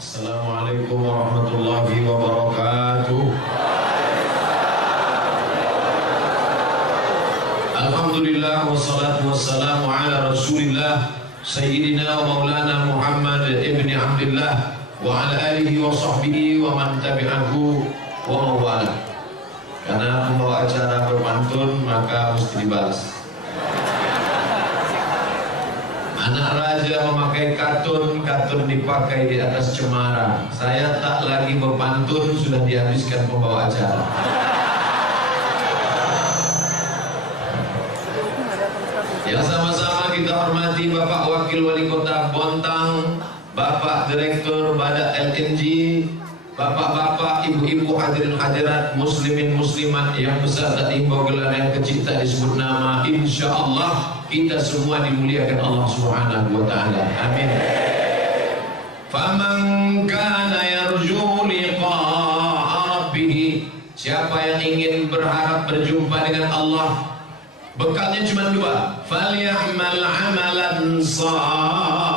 Assalamualaikum warahmatullahi wabarakatuh. Alhamdulillah wassalatu wassalamu ala rasulillah Sayyidina wa maulana Muhammad ibn Abdullah wa ala alihi wa sahbihi wa man tabi'ahu wa mawala. Karena membawa acara berpantun maka mesti dibalas. Anak raja memakai katun, katun dipakai di atas cemara. Saya tak lagi berpantun, sudah dihabiskan pembawa acara. Yang sama-sama kita hormati Bapak Wakil Wali Kota Bontang, Bapak Direktur Badak LNG, Bapak-bapak, ibu-ibu, hadirin hadirat, muslimin muslimat yang besar dan imbau gelar yang kecil tak disebut nama. Insya Allah kita semua dimuliakan Allah Subhanahu wa taala. Amin. Faman kana yarju liqa'a rabbih, siapa yang ingin berharap berjumpa dengan Allah, bekalnya cuma dua. Falyamal amalan salihah,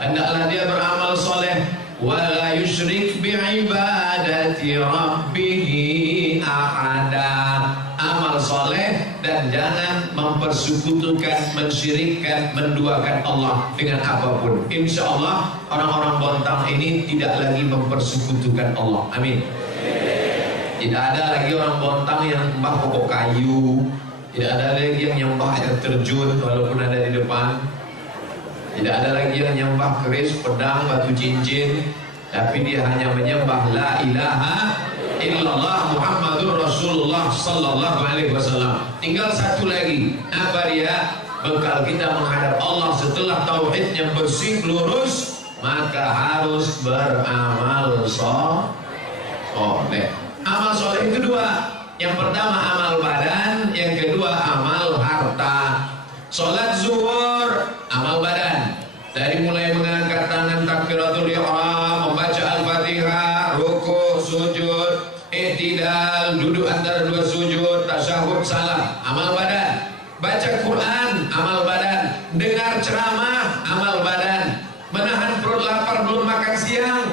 hendaklah dia beramal soleh. Wala yusyrik bi'ibadati rabbih ahada, amal soleh dan jangan mempersekutukan, mensyirikkan, menduakan Allah dengan apapun. Insya Allah orang-orang Bontang ini tidak lagi mempersekutukan Allah. Amin. Tidak ada lagi orang Bontang yang menyembah pokok kayu, tidak ada lagi yang menyembah air terjun walaupun ada di depan. Tidak ada lagi yang menyembah keris, pedang, batu cincin, tapi dia hanya menyembah la ilaha illallah Muhammadur Rasulullah sallallahu alaihi wasallam. Tinggal satu lagi, apa dia? Bekal kita menghadap Allah setelah tauhidnya bersih lurus, maka harus beramal soleh. Amal soleh itu dua. Yang pertama amal badan, yang kedua amal harta. Salat zuhur, amal badan. Dari mulai mengangkat tangan takbiratul ihram, membaca al-fatihah, ruku, sujud, i'tidal, duduk antara dua sujud, tasyahud, salam, amal badan. Baca Quran, amal badan. Dengar ceramah, amal badan. Menahan perut lapar belum makan siang,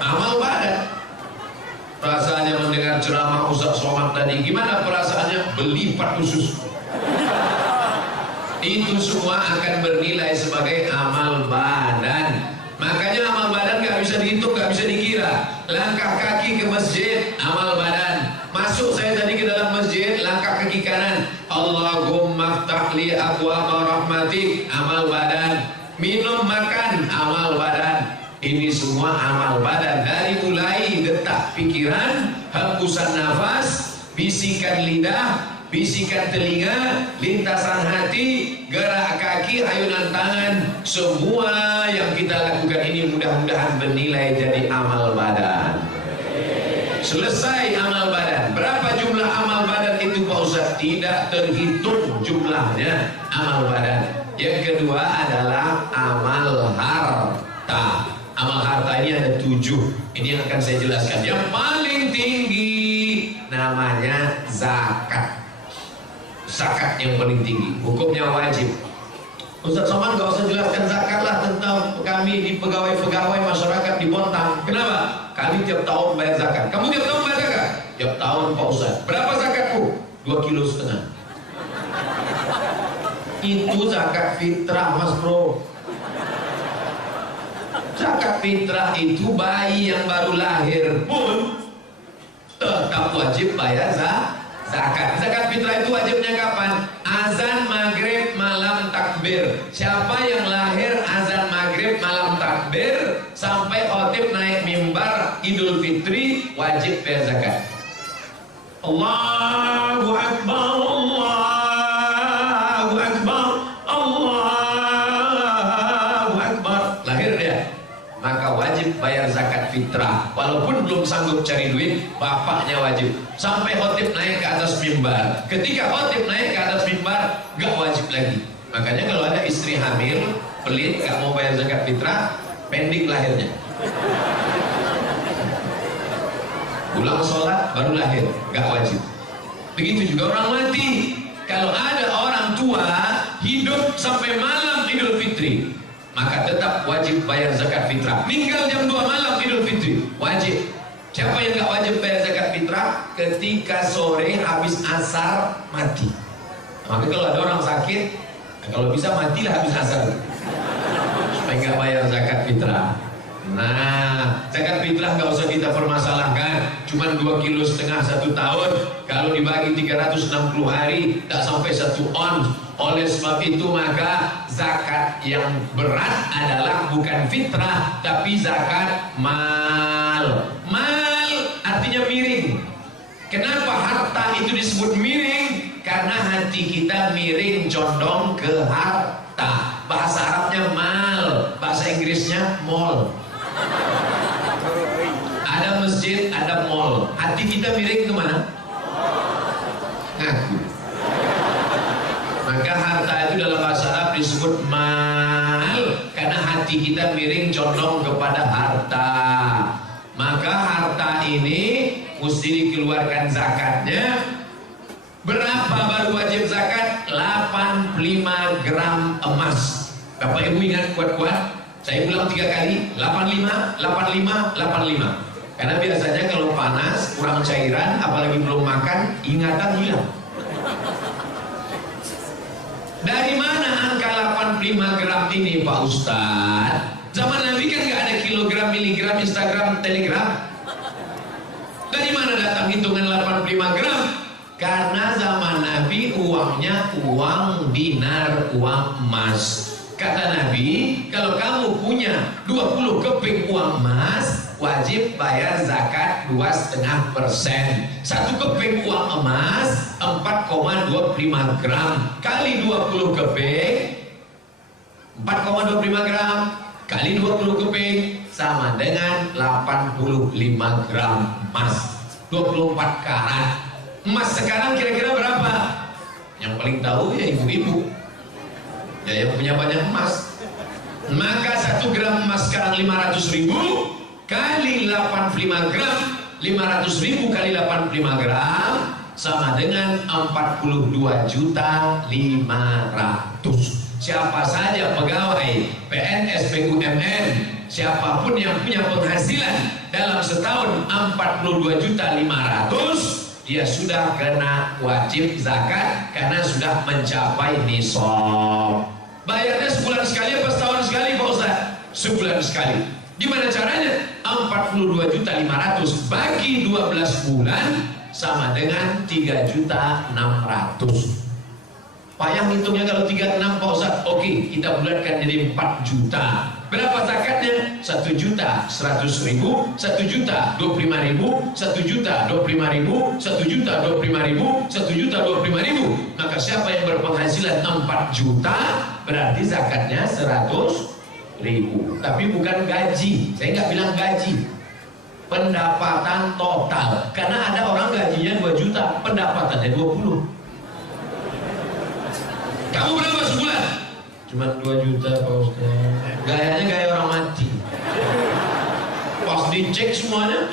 amal badan. Perasaannya mendengar ceramah Ustaz Somad tadi, gimana perasaannya? Belipat usus. Itu semua akan bernilai sebagai amal badan. Makanya amal badan gak bisa dihitung, gak bisa dikira. Langkah kaki ke masjid, amal badan. Masuk saya tadi ke dalam masjid, langkah kaki kanan, Allahumma ftahli abwaaba rahmatik, amal badan. Minum makan, amal badan. Ini semua amal badan. Dari mulai detak pikiran, hembusan nafas, bisikan lidah, bisikan telinga, lintasan hati, gerak kaki, ayunan tangan, semua yang kita lakukan ini mudah-mudahan bernilai jadi amal badan. Selesai amal badan. Berapa jumlah amal badan itu Pak Ustaz? Tidak terhitung jumlahnya amal badan. Yang kedua adalah amal harta. Amal harta ini ada 7. Ini yang akan saya jelaskan. Yang paling tinggi namanya zakat. Zakat yang paling tinggi, hukumnya wajib. Ustaz Somad gak usah jelaskan zakat lah tentang kami di pegawai-pegawai masyarakat di Bontang. Kenapa? Kami tiap tahun bayar zakat. Kamu tiap tahun bayar zakat? Tiap tahun Pak Ustaz. Berapa zakatku? 2,5 kilo. Itu zakat fitrah Mas Bro. Zakat fitrah itu bayi yang baru lahir pun tetap wajib bayar zakat. Zakat fitrah itu wajibnya kapan? Azan maghrib malam takbir. Siapa yang lahir azan maghrib malam takbir sampai khotib naik mimbar Idul Fitri wajib bayar zakat. Allahu Akbar, Allahu Akbar, Allahu Akbar. Lahir dia, maka wajib bayar zakat fitrah. Walaupun belum sanggup cari duit, bapaknya wajib. Sampai khotib naik ke atas mimbar. Ketika khotib naik ke atas mimbar, gak wajib lagi. Makanya kalau ada istri hamil, pelit, gak mau bayar zakat fitrah, pending lahirnya. Pulang sholat, baru lahir, gak wajib. Begitu juga orang mati. Kalau ada orang tua hidup sampai malam Idul Fitri, maka tetap wajib bayar zakat fitrah. Meninggal jam 2 malam Idul Fitri, wajib. Siapa yang gak wajib bayar zakat fitrah? Ketika sore habis asar mati. Maka kalau ada orang sakit, kalau bisa matilah habis asar, supaya gak bayar zakat fitrah. Nah, zakat fitrah gak usah kita permasalahkan, cuman 2,5 kilo 1 tahun, kalau dibagi 360 hari tak sampai 1 on. Oleh sebab itu maka zakat yang berat adalah bukan fitrah tapi zakat mal. Mal artinya miring. Kenapa harta itu disebut miring? Karena hati kita miring condong ke harta. Bahasa Arabnya mal, bahasa Inggrisnya mall. Ada masjid, ada mall. Hati kita miring kemana? Ngaku. Maka harta itu dalam bahasa Arab disebut mal, karena hati kita miring condong kepada harta. Maka harta ini mesti dikeluarkan zakatnya. Berapa baru wajib zakat? 85 gram emas. Bapak Ibu ingat kuat-kuat? Saya ulang 3 kali, 85, 85, 85. Karena biasanya kalau panas, kurang cairan, apalagi belum makan, ingatan hilang. Dari mana angka 85 gram ini Pak Ustadz? Zaman Nabi kan gak ada kilogram, miligram, Instagram, telegram. Dari mana datang hitungan 85 gram? Karena zaman Nabi uangnya uang dinar, uang emas. Kata Nabi, kalau kamu punya 20 keping uang emas, wajib bayar zakat 2,5%. 1 keping uang emas 4,25 gram kali 20 keping, 4,25 gram kali 20 keping sama dengan 85 gram emas. 24 karat. Emas sekarang kira-kira berapa? Yang paling tahu ya ibu-ibu, ya yang punya banyak emas. Maka 1 gram emas sekarang 500.000 kali 85 gram, 500.000 kali 85 gram sama dengan 42.500.000. Siapa saja pegawai PNS, BUMN, siapapun yang punya penghasilan dalam setahun 42.500.000, dia sudah kena wajib zakat karena sudah mencapai nisab. Bayarnya sebulan sekali apa setahun sekali Pak Ustaz? Sebulan sekali. Gimana caranya? 42.500.000 bagi 12 bulan sama dengan 3.600.000. Payah hitungnya kalau 36 Pak Ustaz. Oke, kita bulatkan jadi 4 juta. Berapa zakatnya? 1.100.000, 1.025.000, 1.025.000, 1.025.000, 1.025.000. Maka siapa yang berpenghasilan 4 juta berarti zakatnya 100.000. Tapi bukan gaji. Saya nggak bilang gaji. Pendapatan total. Karena ada orang gajinya 2 juta, pendapatannya 20. Kamu berapa sebulan? Cuma 2 juta Pak Ustaz. Gayanya gaya orang mati. Pas dicek semuanya,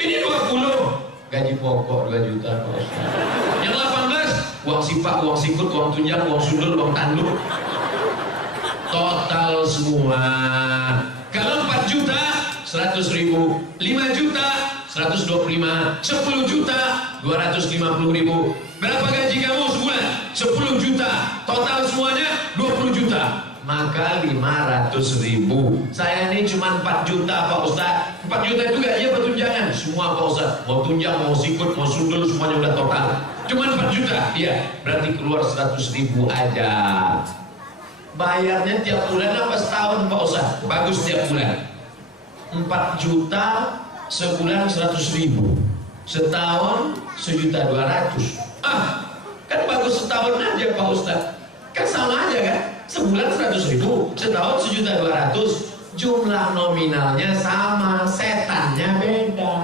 ini 20. Gaji pokok 2 juta Pak Ustaz. Yang 18, uang sipak, uang sikut, uang tunjang, uang sundul, uang tanduk. Total semua. Kalau 4 juta, 100.000. 5 juta, 125. 10 juta, 250.000. Berapa gaji kamu sebulan? 10 juta. Total semuanya 20 juta. Maka 500.000. Saya ini cuma 4 juta Pak Ustaz. 4 juta itu gajinya bertunjangan. Semua Pak Ustaz. Mau tunjang, mau sikut, mau sundul, semuanya udah total. Cuma 4 juta. Iya, berarti keluar 100.000 aja. Bayarnya tiap bulan apa setahun Pak Ustaz? Bagus tiap bulan. 4 juta sebulan 100.000. Setahun 1.200.000. Kan bagus setahun aja Pak Ustaz. Kan sama aja kan? Sebulan 100.000, setahun 1.200.000. Jumlah nominalnya sama, setannya beda.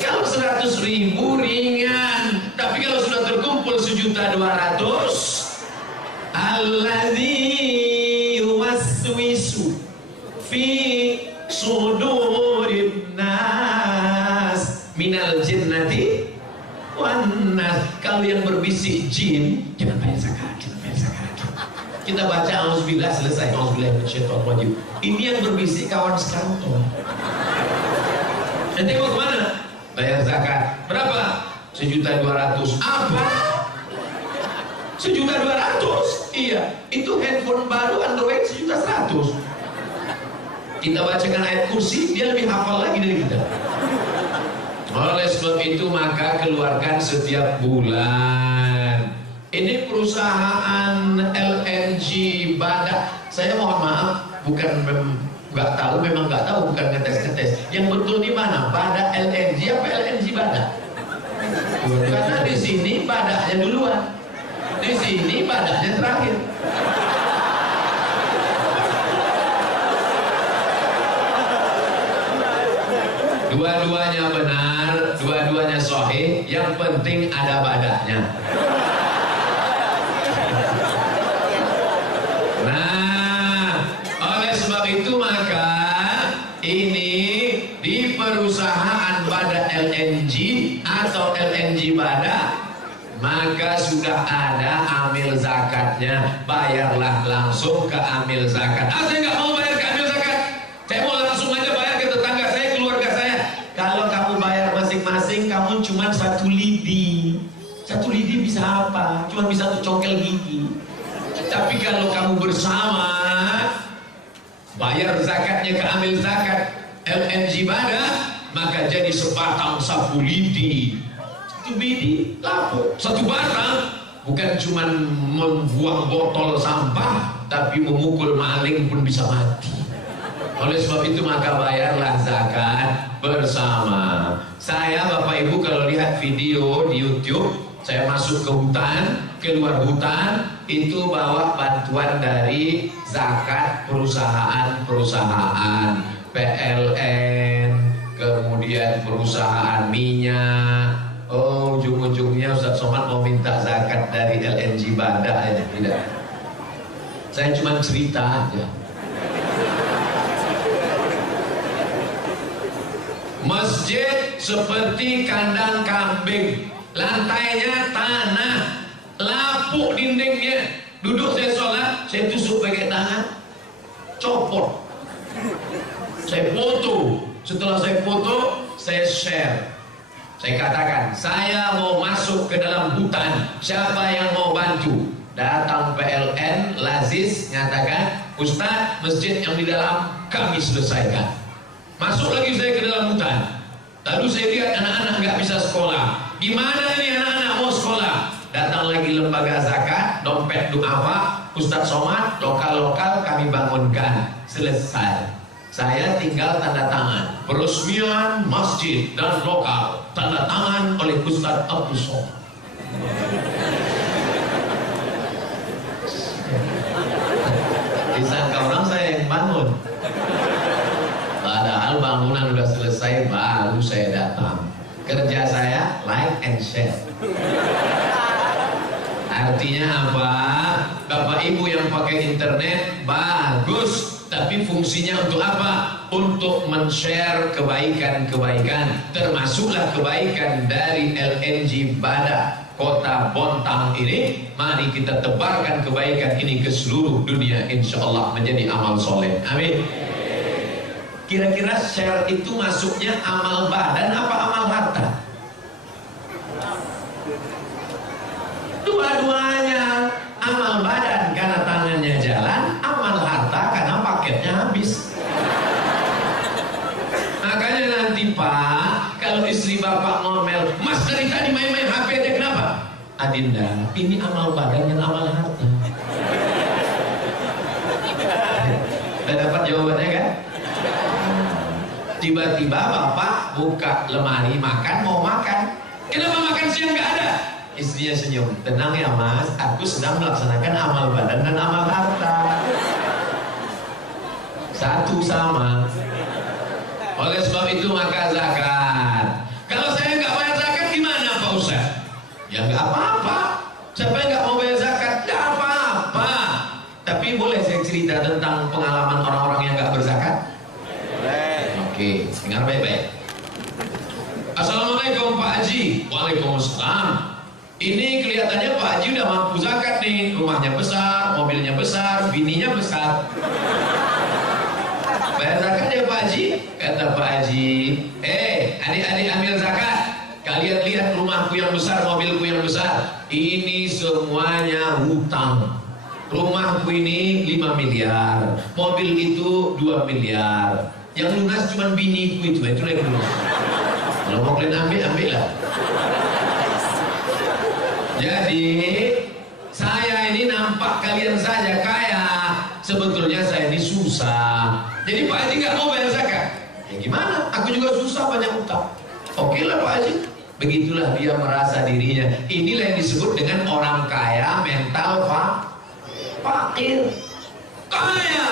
Kalau 100.000 ringan, tapi kalau sudah terkumpul 1.200.000, alladzi yuwaswisu fi sudurin nas minal jinnati wan nas. Kalau yang berbisik jin, jangan bayar zakat, jangan bayar zakat. Kita baca auzubillah selesai, auzubillah minasyaitonir rajim. Ini yang berbisik kawan sekantor. Nanti mau kemana? Bayar zakat. Berapa? 1.200.000. Apa? 1.200.000? Iya. Itu handphone baru Android 1.100.000. Kita bacakan ayat kursi, dia lebih hafal lagi dari kita. Oleh sebab itu maka keluarkan setiap bulan. Ini perusahaan LNG Badak. Saya mohon maaf, bukan nggak tahu, memang nggak tahu, bukan ngetes-ngetes. Yang betul di mana? Badak LNG apa LNG Badak? Karena di sini badaknya duluan, di sini badaknya terakhir. Dua-duanya benar, dua-duanya sahih. Yang penting ada badaknya. Itu maka ini di perusahaan Badak LNG atau LNG Badak, maka sudah ada amil zakatnya. Bayarlah langsung ke amil zakat. Saya nggak mau bayar ke amil zakat, saya mau langsung aja bayar ke tetangga saya, keluarga saya. Kalau kamu bayar masing-masing, kamu cuma 1 lidi. 1 lidi bisa apa? Cuma bisa 1 congkel gigi. Tapi kalau kamu bersama, bayar zakatnya ke amil zakat LNG Badak, maka jadi sebatang 1 lidi. 1 lidi lapo, 1 batang. Bukan cuma membuang botol sampah, tapi memukul maling pun bisa mati. Oleh sebab itu maka bayarlah zakat bersama. Saya Bapak Ibu kalau lihat video di YouTube, saya masuk ke hutan, keluar hutan, itu bawa bantuan dari zakat perusahaan-perusahaan PLN, kemudian perusahaan minyak. Oh, ujung-ujungnya Ustaz Somad mau minta zakat dari LNG Badak ya? Tidak. Saya cuma cerita aja. Masjid seperti kandang kambing, lantainya tanah, lapuk dindingnya. Duduk saya sholat, saya tusuk pakai tangan, copot. Saya foto. Setelah saya foto, saya share. Saya katakan, saya mau masuk ke dalam hutan, siapa yang mau bantu? Datang PLN, Lazis, nyatakan, Ustaz, masjid yang di dalam kami selesaikan. Masuk lagi saya ke dalam hutan. Lalu saya lihat anak-anak nggak bisa sekolah. Gimana ini anak-anak mau sekolah? Datang lagi lembaga zakat, dompet duafa, Ustaz Somad, lokal-lokal kami bangunkan. Selesai. Saya tinggal tanda tangan. Peresmian masjid dan lokal, tanda tangan oleh Ustaz Abdul Somad. Disangka orang saya yang bangun. Padahal bangunan udah selesai, baru saya datang. Kerja saya like and share. Artinya apa? Bapak Ibu yang pakai internet bagus, tapi fungsinya untuk apa? Untuk men-share kebaikan-kebaikan, termasuklah kebaikan dari LNG Badak Kota Bontang ini. Mari kita tebarkan kebaikan ini ke seluruh dunia, insya Allah menjadi amal soleh. Amin. Kira-kira share itu masuknya amal badan apa amal harta? Dua-duanya. Amal badan karena tangannya jalan, amal harta karena paketnya habis. Makanya nanti Pak, kalau istri Bapak ngomel, Mas dari tadi main-main HP aja, kenapa? Adinda, ini amal badan dan amal harta. Udah dapat jawabannya kan? Tiba-tiba Bapak buka lemari makan, mau makan. Kenapa makan siang nggak ada? Istrinya senyum. Tenang ya Mas, aku sedang melaksanakan amal badan dan amal harta. Satu sama. Oleh sebab itu maka zakat. Kalau saya nggak bayar zakat gimana Pak Ustaz? Ya nggak apa-apa. Siapa yang nggak mau bayar zakat? Nggak apa-apa. Tapi boleh saya cerita tentang pengalaman orang-orang yang nggak berzakat? Oke, dengar baik-baik. Assalamualaikum Pak Haji. Waalaikumsalam. Ini kelihatannya Pak Haji udah mampu zakat nih, rumahnya besar, mobil mobilnya besar, bininya besar. Bayar zakat ya Pak Haji? Kata Pak Haji, adik-adik ambil zakat. Kalian lihat rumahku yang besar, mobilku yang besar. Ini semuanya hutang. Rumahku ini 5 miliar, mobil itu 2 miliar. Yang lunas cuma biniku itu yang lunas. Kalau mau kalian ambil lah. Jadi saya ini nampak kalian saja kaya, sebetulnya saya ini susah. Jadi Pak Haji nggak mau bayar zakat. Ya gimana? Aku juga susah, banyak utang. Oke lah Pak Haji. Begitulah dia merasa dirinya. Inilah yang disebut dengan orang kaya mental fakir. Kaya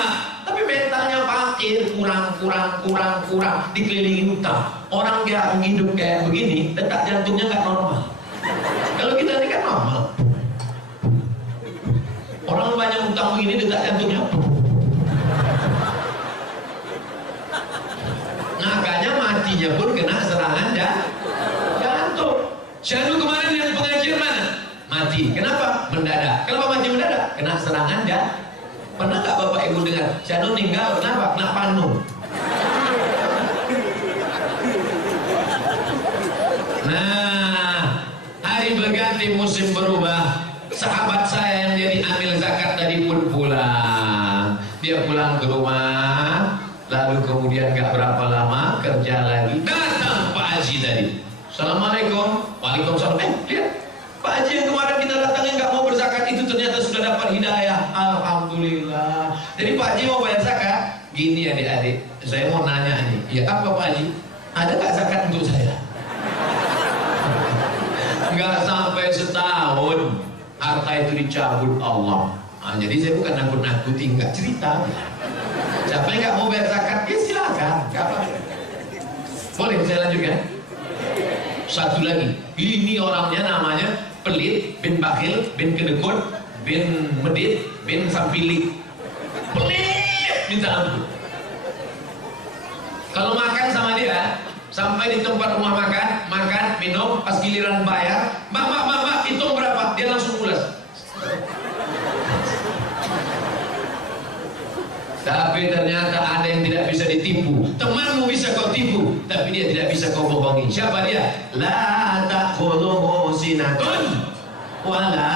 tapi mentalnya fakir, kurang, dikelilingi utang. Orang yang hidup kayak begini, detak jantungnya nggak normal. Kalau kita ini kan normal. Orang banyak utang begini, detak jantungnya. Makanya matinya pun kena serangan jantung. Syahdu kemarin yang pengajian mana? Mati. Kenapa? Mendadak. Kenapa mati mendadak? Kena serangan jantung. Pernah nggak Bapak Ibu dengar? Syahdu meninggal, kenapa? Kena panu. Nah, hari berganti, musim berubah. Sahabat saya yang jadi amil zakat tadi pun pulang. Dia pulang ke rumah, lalu kemudian gak berapa lama kerja lagi. Datang Pak Haji tadi. Assalamualaikum. Waalaikumsalam. Lihat, Pak Haji yang kemarin kita datangnya gak mau berzakat itu ternyata sudah dapat hidayah. Alhamdulillah. Jadi Pak Haji mau bayar zakat. Gini adik-adik, saya mau nanya nih. Ya apa Pak Haji? Ada gak zakat untuk saya? Gak sampai setahun harta itu dicabut Allah. Jadi saya bukan nakut-nakuti, nggak cerita. Siapa yang nggak mau bayar zakat, ya silakan. Boleh saya lanjutkan? Satu lagi, ini orangnya namanya pelit, bin bakhil, bin kedekut, bin medit, bin sampilik. Pelit, minta ampun. Kalau makan sama dia, sampai di tempat rumah makan, minum, pas giliran bayar, mbak, hitung berapa? Dia langsung ulas. Tapi ternyata ada yang tidak bisa ditipu. Temanmu bisa kau tipu, tapi dia tidak bisa kau bohongi. Siapa dia? La ta'khudhuhu sinatun wala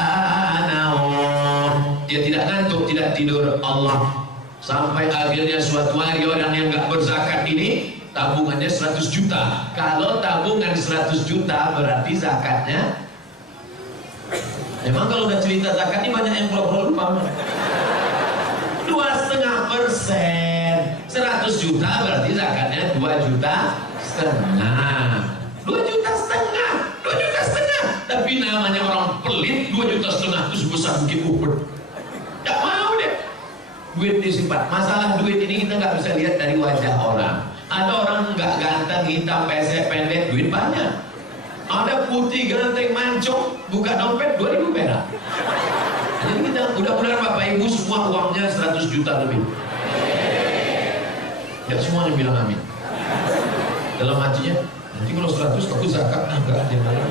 naum. Dia tidak ngantuk, tidak tidur. Allah. Sampai akhirnya suatu hari orang yang nggak berzakat ini tabungannya 100 juta. Kalau tabungan 100 juta berarti zakatnya. Memang kalau udah cerita zakat ini banyak yang lupa. 2,5%. 100 juta berarti zakatnya 2,5 juta. 2,5 juta. Tapi namanya orang pelit, 2,5 juta itu sebesar bukit Uhud. Gak mau deh. Duit disimpan. Masalah duit ini kita nggak bisa lihat dari wajah orang. Ada orang nggak ganteng, hitam, pesek, pendek, duit banyak. Ada putih, ganteng, mancung, buka dompet 2.000 perak. Jadi kita mudah-mudahan Bapak Ibu semua uangnya 100 juta lebih. Ya semuanya bilang amin. Dalam hatinya, nanti kalau 100 aku zakat, enggak ada yang lain.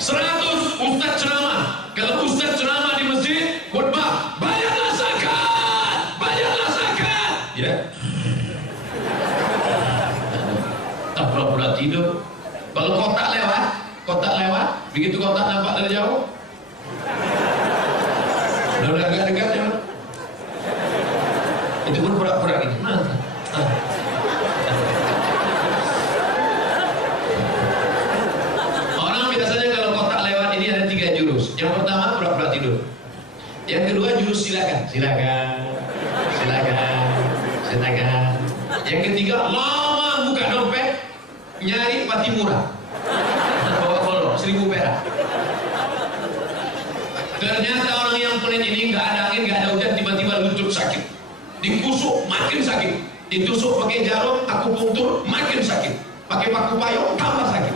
100 Ustaz ceramah. Kalau Ustaz ceramah di masjid, khutbah, bayarlah zakat, bayarlah zakat. Ya. Tak pura-pura tidur. Kalau kotak lewat, begitu kotak nampak dari jauh, udah agak dekat ya. Itu pun pura-pura gitu. Orang biasanya kalau kotak lewat ini ada 3 jurus. Yang pertama pura-pura tidur. Yang kedua jurus silakan. Yang ketiga lama buka dompet, nyari pati murah. Bawa kolor 1.000 perak. Ternyata orang yang pelit ini nggak ada angin, nggak ada hujan, tiba-tiba lutut sakit. Dikusuk makin sakit. Ditusuk pakai jarum, akupunktur makin sakit. Pakai paku payung tambah sakit.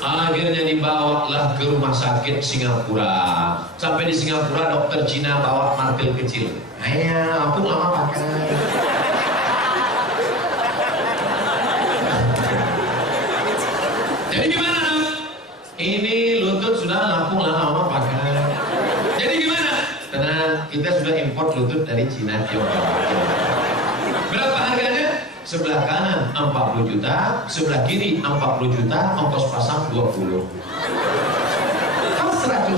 Akhirnya dibawalah ke rumah sakit Singapura. Sampai di Singapura dokter Cina bawa martil kecil. Ayah, aku lama pakai. Jadi gimana? Ini lutut sudah lapung lama pakai. kita sudah import lutut dari Cina. Berapa harganya? Sebelah kanan 40 juta, sebelah kiri 40 juta, ongkos pasang 20. Kamu 100.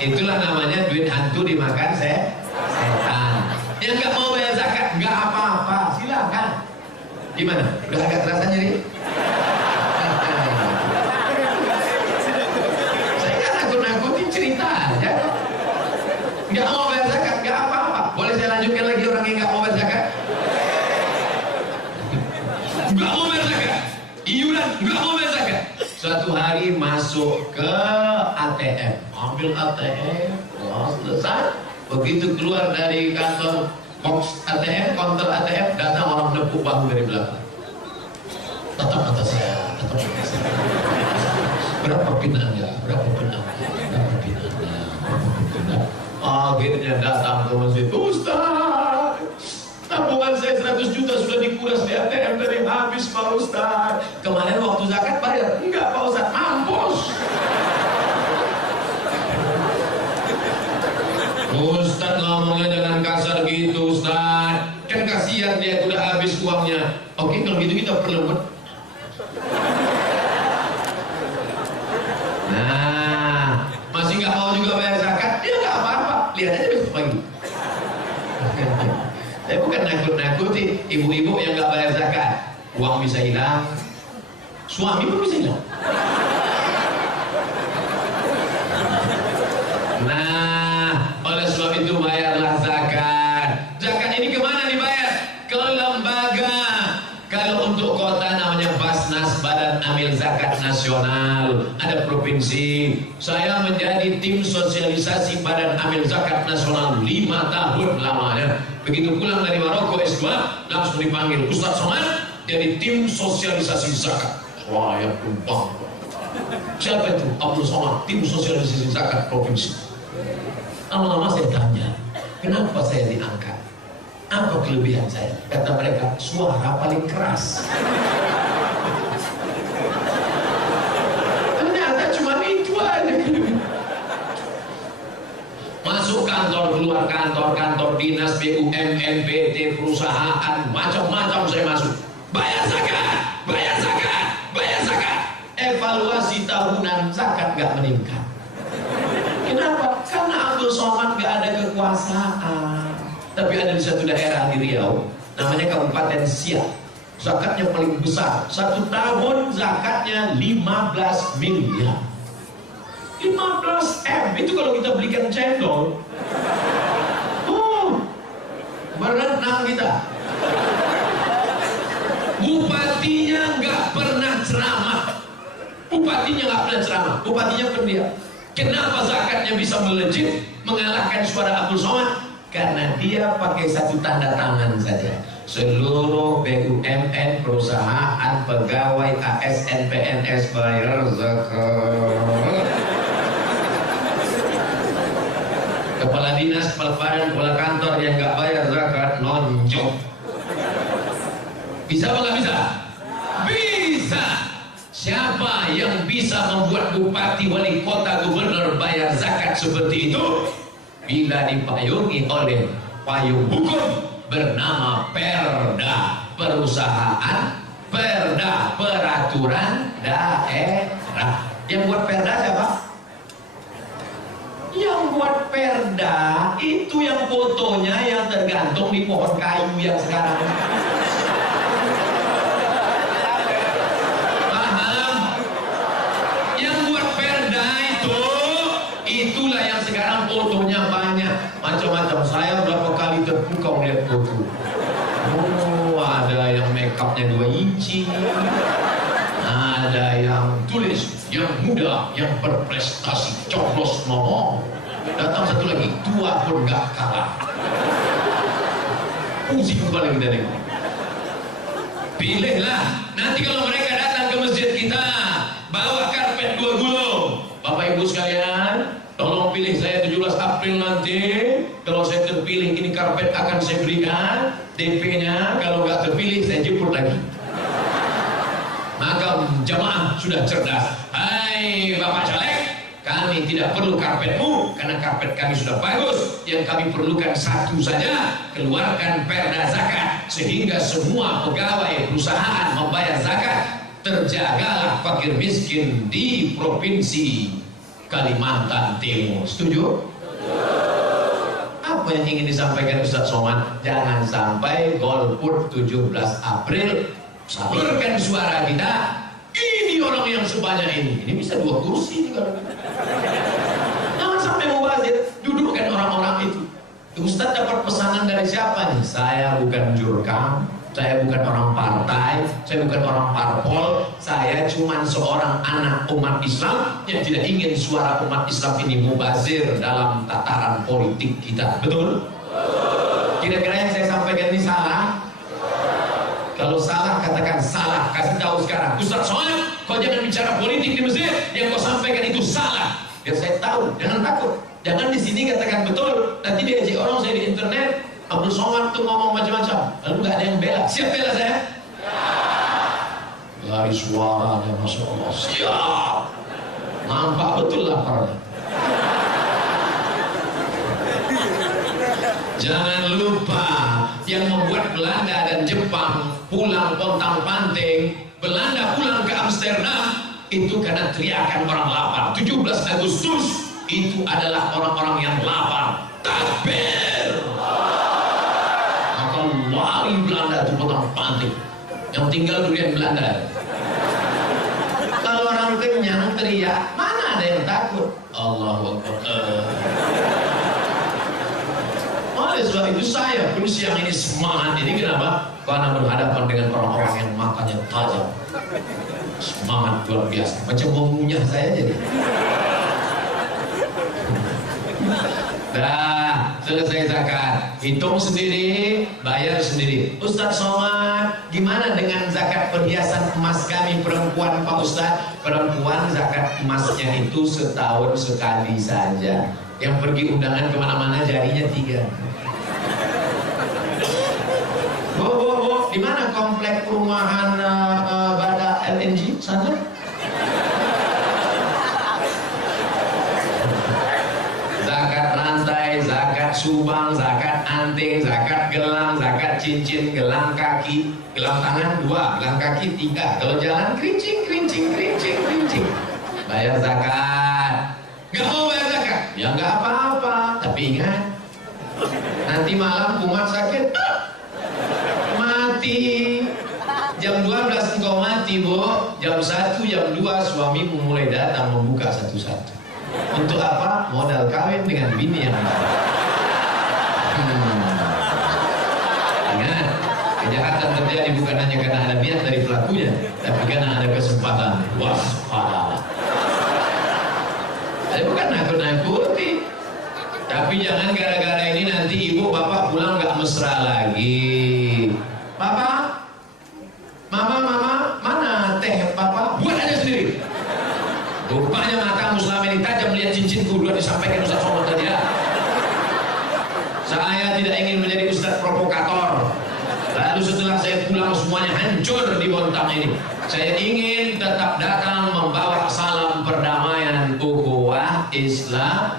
Itulah namanya duit hantu dimakan setan. Yang nggak mau bayar zakat nggak apa-apa, silakan. Gimana? Udah agak terasa nyeri? Saya kan nakut-nakutin cerita aja. Nggak mau bayar zakat nggak apa-apa. Boleh saya lanjutkan lagi orang yang nggak mau bayar zakat? Nggak mau bayar zakat, iuran nggak mau bayar zakat. Suatu hari masuk ke ATM, ambil ATM, selesai. Begitu keluar dari kantor box ATM, counter ATM, datang orang nepuk bahu dari belakang. Tetap kata saya, tetap kata saya. Berapa pinanya? Berapa pinanya? Berapa pinanya? Berapa pinanya? Akhirnya datang ke masjid. Ustaz, tabungan saya 100 juta sudah dikuras di ATM dari habis Pak Ustaz. Kemarin waktu zakat bayar? Enggak Pak Ustaz, mampus. Ustaz ngomongnya jangan kasar gitu Ustaz. Kan kasihan dia udah habis uangnya. Oke kalau gitu kita perlu. Nah, masih nggak mau juga bayar zakat? Ya nggak apa-apa. Lihat aja besok pagi. Saya bukan nakut-nakuti ibu-ibu yang nggak bayar zakat. Uang bisa hilang, suami pun bisa hilang. Nah, oleh sebab itu bayarlah zakat. Zakat ini kemana dibayar? Ke lembaga. Kalau untuk kota namanya Basnas, Badan Amil Zakat Nasional. Ada provinsi. Saya menjadi tim sosialisasi Badan Amil Zakat Nasional 5 tahun lamanya. Begitu pulang dari Maroko S2, langsung dipanggil Ustaz Somad jadi tim sosialisasi zakat. Wah, yang tumpang. Siapa itu? Abdul Somad, tim sosialisasi zakat provinsi. Lama-lama saya tanya, kenapa saya diangkat? Apa kelebihan saya? Kata mereka, suara paling keras. Ternyata cuma itu aja. Masuk kantor, keluar kantor, kantor dinas, BUMN, PT, perusahaan, macam-macam saya masuk. Bayar zakat, bayar zakat, bayar zakat. Evaluasi tahunan zakat gak meningkat. Kenapa? Karena Abdul Somad gak ada kekuasaan. Tapi ada di satu daerah di Riau, namanya Kabupaten Siak. Zakatnya paling besar. 1 tahun zakatnya 15 miliar. 15 M. Itu kalau kita belikan cendol. Berenang kita. Bupatinya nggak pernah ceramah. Bupatinya nggak pernah ceramah. Bupatinya pendiam. Kenapa zakatnya bisa melejit mengalahkan suara Abdul Somad? Karena dia pakai satu tanda tangan saja. Seluruh BUMN, perusahaan, pegawai, ASN, PNS bayar zakat. Kepala dinas, kepala badan, kepala kantor yang nggak bayar zakat nonjok. Bisa apa nggak bisa? Bisa. Siapa yang bisa membuat bupati, wali kota, gubernur bayar zakat seperti itu? Bila dipayungi oleh payung hukum bernama Perda, perusahaan, Perda, peraturan daerah. Yang buat Perda siapa? Yang buat Perda itu yang fotonya yang tergantung di pohon kayu yang sekarang. Paham? Yang buat Perda itulah yang sekarang fotonya banyak macam-macam. Saya berapa kali terpukau lihat foto. Ada yang make upnya 2 inci, ada yang tulis yang muda, yang berprestasi, coblos ngomong. Datang satu lagi, tua pun gak kalah. Pusing kepala kita nih. Pilihlah. Nanti kalau mereka datang ke masjid kita, bawa karpet 2 gulung. Bapak Ibu sekalian, tolong pilih saya 17 April nanti. Kalau saya terpilih, ini karpet akan saya berikan DP-nya. Kalau nggak terpilih, saya jemput lagi. Maka jamaah sudah cerdas. Hai Bapak Caleg, Kami tidak perlu karpetmu karena karpet kami sudah bagus. Yang kami perlukan satu saja, keluarkan perda zakat sehingga semua pegawai perusahaan membayar zakat. Terjagalah fakir miskin di provinsi Kalimantan Timur. Setuju? Apa yang ingin disampaikan Ustaz Somad? Jangan sampai golput 17 April salurkan suara kita. Ini orang yang sebanyak ini bisa 2 kursi nih kalau. Jangan sampai mubazir. Dudukkan orang-orang itu. Ustaz dapat pesanan dari siapa nih? Saya bukan jurkam, saya bukan orang partai, saya bukan orang parpol, saya cuma seorang anak umat Islam yang tidak ingin suara umat Islam ini mubazir dalam tataran politik kita. Betul? Kira-kira yang saya sampaikan ini salah? Kalau salah katakan salah, kasih tahu sekarang. Ustaz Somad, kau jangan bicara politik di Mesir, yang kau sampaikan itu salah. Biar saya tahu, jangan takut. Jangan di sini katakan betul, nanti diajak orang saya di internet, Abdul Somad tuh ngomong macam-macam, lalu gak ada yang bela. Siap bela saya? Lari suaranya, Masya Allah. Siap. Nampak betul laparnya. Jangan lupa, yang membuat Belanda dan Jepang pulang pontang-panting, Belanda pulang ke Amsterdam, itu karena teriakan orang lapar. 17 Agustus itu adalah orang-orang yang lapar. Takbir. Maka lari Belanda itu pontang-panting. Yang tinggal durian Belanda. Kalau orang kenyang teriak, mana ada yang takut? Allahu Akbar. Oleh sebab itu saya pun siang ini semangat ini. Kenapa? Karena berhadapan dengan orang-orang yang matanya tajam. Semangat luar biasa. Macam mau ngunyah saya jadi. Dah, selesai zakat. Hitung sendiri, bayar sendiri. Ustaz Somad, gimana dengan zakat perhiasan emas kami perempuan Pak Ustaz? Perempuan zakat emasnya itu setahun sekali saja. Yang pergi undangan kemana-mana jarinya 3. Bu, di mana komplek perumahan Bada LNG sana? Zakat rantai, zakat subang, zakat anting, zakat gelang, zakat cincin, gelang kaki, gelang tangan 2, gelang kaki 3. Kalau jalan kerincing. Bayar zakat. Gak mau bayar zakat? Ya gak apa-apa. Tapi ingat, nanti malam kumat sakit, mati. Jam 12 engkau mati, Bu. Jam 1, jam 2 suamimu mulai datang membuka satu-satu. Untuk apa? Modal kawin dengan bini yang Ingat, kejahatan terjadi bukan hanya karena ada niat dari pelakunya, tapi karena ada kesempatan. Waspada. Saya bukan nakut-nakuti, tapi jangan gara-gara ini nanti ibu bapak pulang gak mesra lagi. Papa, mama, mana teh papa? Buat aja sendiri. Rupanya matamu selama ini tajam melihat cincinku dua disampaikan Ustaz Somad tadi ya. Saya tidak ingin menjadi ustaz provokator. Lalu setelah saya pulang semuanya hancur di Bontang ini. Saya ingin tetap datang membawa salam perdamaian ukhuwah Islamiyah.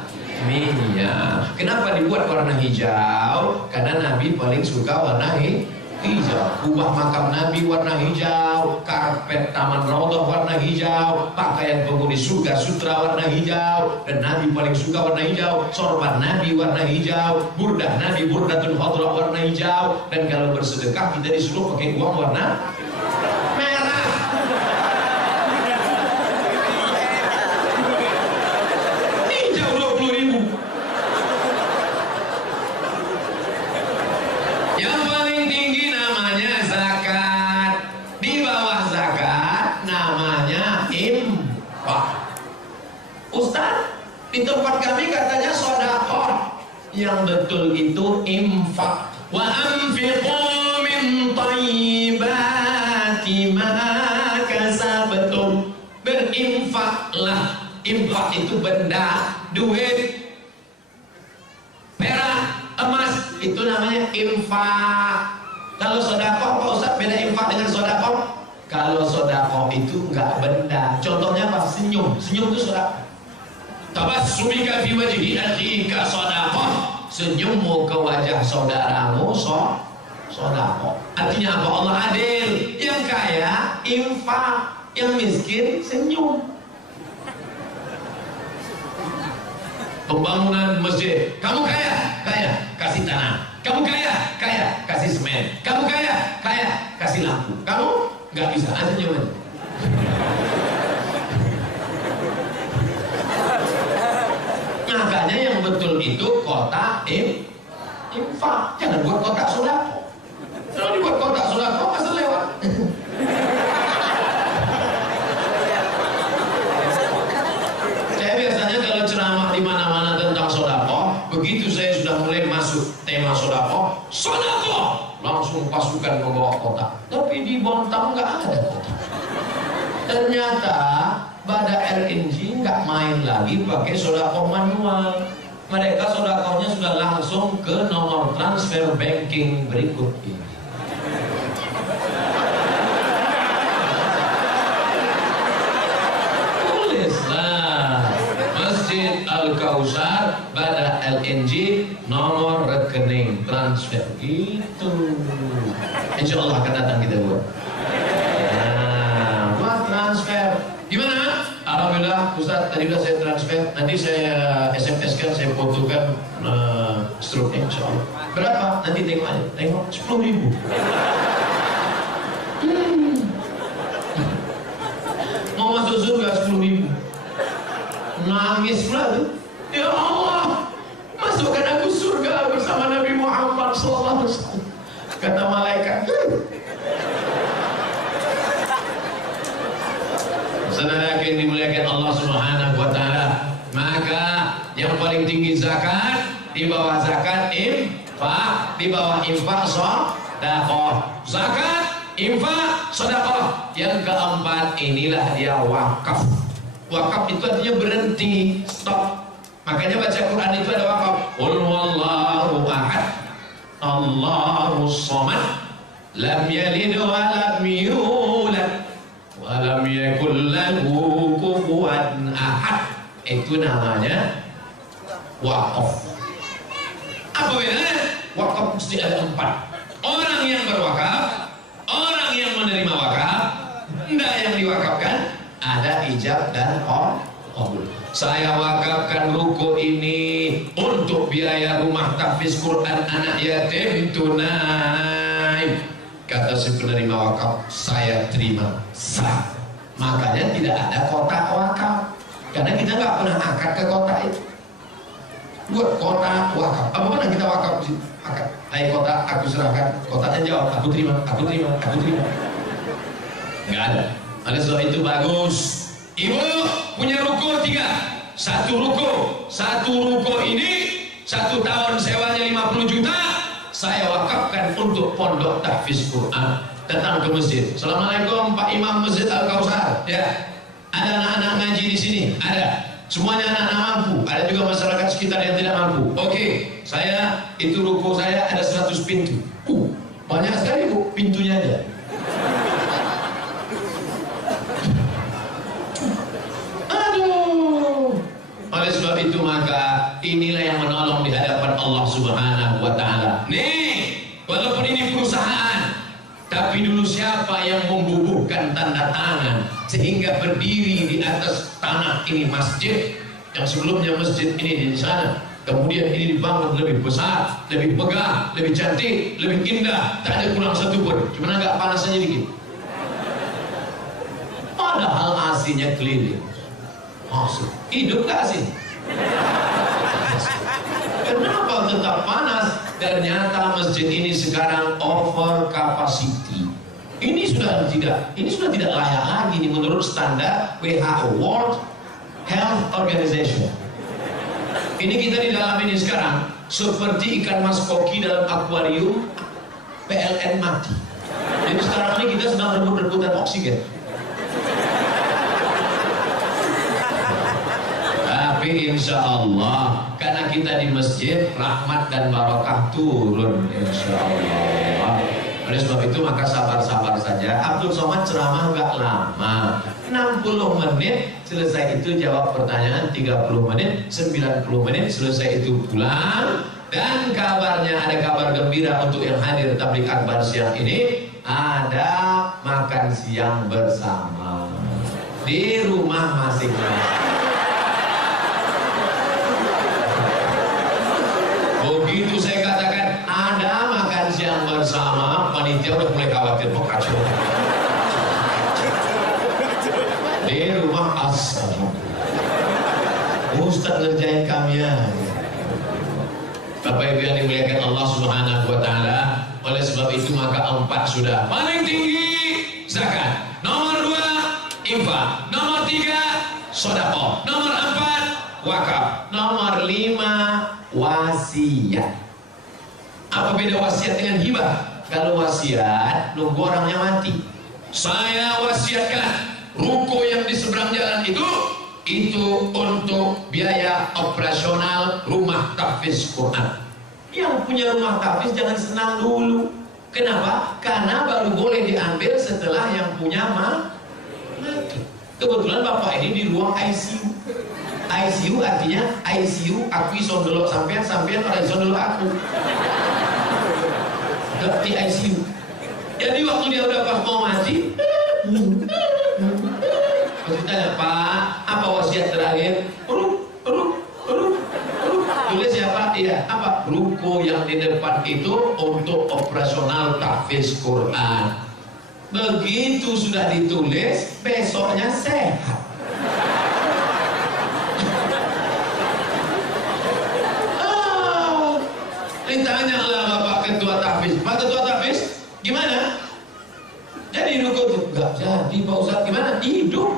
Kenapa dibuat warna hijau? Karena Nabi paling suka warna hijau. Kubah makam Nabi warna hijau, karpet taman Raudhah warna hijau, pakaian penghuni surga sutra warna hijau, dan Nabi paling suka warna hijau. Sorban Nabi warna hijau, burdah Nabi burdatul khadra warna hijau, dan kalau bersedekah kita disuruh pakai uang warna merah. Hijau 20.000. Yang paling tinggi namanya zakat. Di bawah zakat namanya infak. Ustaz, di tempat kami katanya sedekah. Yang betul itu infak. Wa anfiqu min thayyibati ma kasabtum. Berinfaklah. Infak itu benda, duit, perak, emas, itu namanya infak. Kalau sedekah Pak Ustaz beda infak dengan sedekah? Kalau sedekah itu enggak benda. Contohnya apa? Senyum. Senyum itu sedekah. Tabassumika fi wajhi akhika shadaqah, senyummu ke wajah saudaramu sedekah. Artinya apa? Allah adil. Yang kaya infak, yang miskin senyum. Pembangunan masjid, kamu kaya kasih tanah. Kamu kaya kasih semen. Kamu kaya kasih lampu. Kamu nggak bisa, senyum aja. Makanya yang betul itu kotak infak, jangan buat kotak sodako. Kalau dibuat kotak sodako masa lewat. Saya biasanya kalau ceramah di mana-mana tentang sodako, begitu saya sudah mulai masuk tema sodako, langsung pasukan membawa kotak. Tapi di Bontang nggak ada kotak. Ternyata Bada RNG nggak main lagi pakai sodako manual. Mereka sodakonya sudah langsung ke nomor transfer banking berikut ini. Tulislah Masjid Al-Kausar Bada LNG nomor rekening transfer gitu. Insya Allah akan datang kita buat. Nah, buat transfer. Gimana? Alhamdulillah Ustaz, tadi sudah saya transfer. Nanti saya SMS kan, saya fotokan struknya insya Allah. Berapa? Nanti tengok aja. Tengok 10.000. Mau masuk surga 10.000. Nangis pula tuh. Ya Allah, masukkan aku surga bersama Nabi Muhammad SAW. Kata malaikat. Saudara yang dimuliakan Allah Subhanahu wa taala, maka yang paling tinggi zakat, di bawah zakat infak, di bawah infak sedekah. Zakat, infak, sedekah. Yang keempat inilah dia wakaf. Wakaf itu artinya berhenti, stop. Makanya baca Quran itu ada wakaf. Qul huwallahu ahad, Allahus samad, lam yalid wa lam yulad walam yakul lahu kufuwan ahad. Itu namanya wakaf. Apa bedanya? Wakaf mesti ada 4. Orang yang berwakaf, orang yang menerima wakaf, enggak yang diwakafkan, ada ijab dan qabul. Saya wakafkan ruko ini untuk biaya rumah tahfiz Quran anak yatim tunai. Kata si penerima wakaf, saya terima sah. Makanya tidak ada kotak wakaf, karena kita nggak pernah akad ke kotak itu. Buat kotak wakaf, apa mana kita wakaf sih? Akad, naik kotak, aku serahkan. Kotaknya jawab, aku terima, aku terima, aku terima. Nggak ada. Oleh sebab itu bagus. Ibu punya ruko 3. Satu ruko ini 1 tahun sewanya 50 juta. Saya wakafkan untuk pondok tahfiz Quran. Datang ke masjid. Assalamualaikum Pak Imam Masjid Al-Kausar. Ya, ada anak-anak ngaji di sini. Ada. Semuanya anak-anak mampu. Ada juga masyarakat sekitar yang tidak mampu. Oke, saya itu ruko saya ada 100 pintu. Banyak sekali Bu pintunya aja. Aduh. Oleh sebab itu maka inilah yang menolong di hadapan Allah Subhanahu wa taala. Nih, walaupun ini perusahaan, tapi dulu siapa yang membubuhkan tanda tangan sehingga berdiri di atas tanah ini masjid, yang sebelumnya masjid ini di sana, kemudian ini dibangun lebih besar, lebih megah, lebih cantik, lebih indah, tak ada kurang satu pun, cuma agak panas saja dikit. Padahal aslinya keliling. Masuk. Hidup gak sih? Kenapa tetap panas? Ternyata masjid ini sekarang over capacity. Ini sudah tidak layak lagi ini menurut standar WHO, World Health Organization. Ini kita di dalam ini sekarang seperti ikan mas koki dalam akuarium PLN mati. Jadi sekarang ini kita sedang rebut-rebutan oksigen. Tapi insya Allah karena kita di masjid, rahmat dan barakah turun insya Allah. Oleh sebab itu maka sabar-sabar saja. Abdul Somad ceramah nggak lama, 60 menit selesai itu jawab pertanyaan, 30 menit, 90 menit selesai itu pulang. Dan kabarnya ada kabar gembira untuk yang hadir tabligh akbar siang ini, ada makan siang bersama di rumah masing-masing. Begitu saya katakan ada makan siang bersama, panitia udah mulai khawatir, mau kacau. Di rumah asal Ustaz ngerjain kami ya. Bapak Ibu yang dimuliakan Allah Subhanahu wa taala, oleh sebab itu maka 4 sudah paling tinggi zakat, nomor 2 infak, nomor 3 sedekah, nomor 4 wakaf, nomor 5 wasiat. Apa beda wasiat dengan hibah? Kalau wasiat nunggu orangnya mati. Saya wasiatkan ruko yang di seberang jalan itu untuk biaya operasional rumah tahfiz Quran. Yang punya rumah tahfiz jangan senang dulu. Kenapa? Karena baru boleh diambil setelah yang punya mati. Kebetulan bapak ini di ruang ICU. ICU artinya ICU aku iso ndelok sampean ora iso ndelok aku. Di ICU. Jadi waktu dia udah pas mau mati, tanya, Pak, apa wasiat terakhir? Tulis siapa? Iya, apa? Ruko yang di depan itu untuk operasional tahfiz Quran. Begitu sudah ditulis, besoknya sehat. Ditanyalah Bapak Ketua Tahfiz, Pak Ketua Tahfiz, gimana? Jadi ruko itu nggak jadi Pak Ustadz, gimana? Hidup.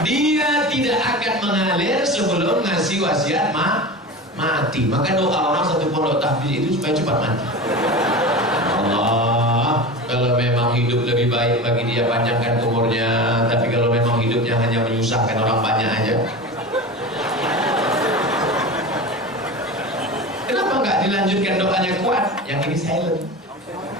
Dia tidak akan mengalir sebelum ngasih wasiat mati. Maka doa orang satu pondok tahfiz itu supaya cepat mati. Allah, kalau memang hidup lebih baik bagi dia panjangkan umurnya. Tapi kalau memang hidupnya hanya menyusahkan orang banyak aja, kenapa nggak dilanjutkan doanya kuat? Yang ini silent.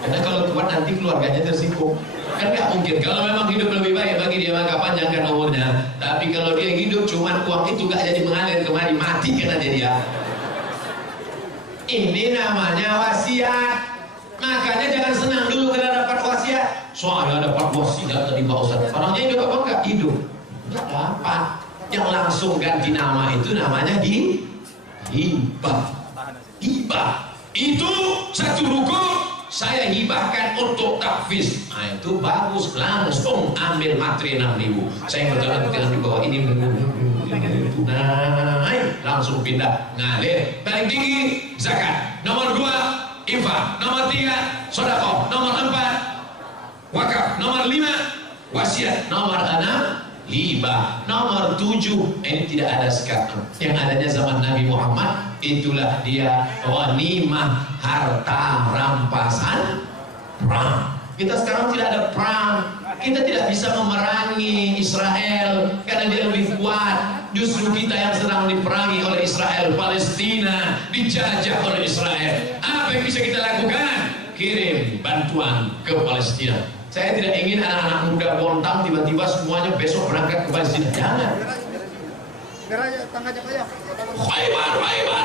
Karena kalau kuat nanti keluarganya tersinggung. Kan nggak mungkin. Kalau memang hidup lebih baik bagi dia maka panjangkan umurnya. Tapi kalau dia hidup cuman uang itu nggak jadi mengalir kemari, mati kan aja dia. Ini namanya wasiat. Makanya jangan senang dulu karena dapat wasiat. Soalnya dapat wasiat dari Pak Ustadz. Orangnya hidup apa enggak? Hidup. Enggak dapat. Yang langsung ganti nama itu namanya hibah. Hibah itu satu ruko saya hibahkan untuk tahfiz. Nah itu bagus, langsung ambil materi 6.000. Saya berjalan di bawah ini, naik langsung pindah ngalir. Paling tinggi zakat, nomor 2 infak, nomor 3 sedekah, nomor 4 wakaf, nomor 5 wasiat, nomor 6 hibah, nomor 7 ini tidak ada sekarang. Yang adanya zaman Nabi Muhammad, itulah dia ghanimah, harta rampasan perang. Kita sekarang tidak ada perang. Kita tidak bisa memerangi Israel karena dia lebih kuat. Justru kita yang sedang diperangi oleh Israel. Palestina dijajah oleh Israel. Apa yang bisa kita lakukan? Kirim bantuan ke Palestina. Saya tidak ingin anak-anak muda Bontang tiba-tiba semuanya besok berangkat ke Palestina. Jangan. Khaybar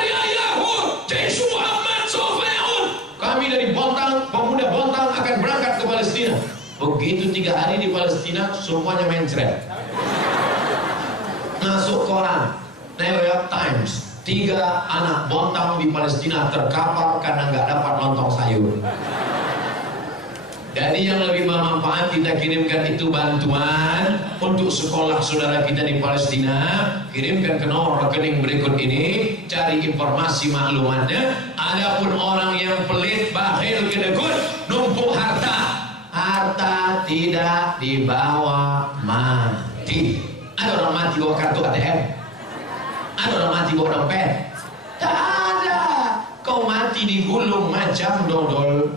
ya Yahud, Jaish Muhammad Sofeun. Kami dari Bontang, pemuda Bontang akan berangkat ke Palestina. Begitu 3 hari di Palestina, semuanya mencret. Masuk koran, New York Times, 3 anak Bontang di Palestina terkapar karena nggak dapat lontong sayur. Jadi yang lebih bermanfaat kita kirimkan itu bantuan untuk sekolah saudara kita di Palestina. Kirimkan ke nomor rekening berikut ini, cari informasi maklumatnya. Adapun orang yang pelit, bakhil, kedekut, numpuk harta, harta tidak dibawa mati. Ada orang mati bawa kartu ATM? Ada orang mati bawa dompet? Tak ada. Kau mati digulung macam dodol.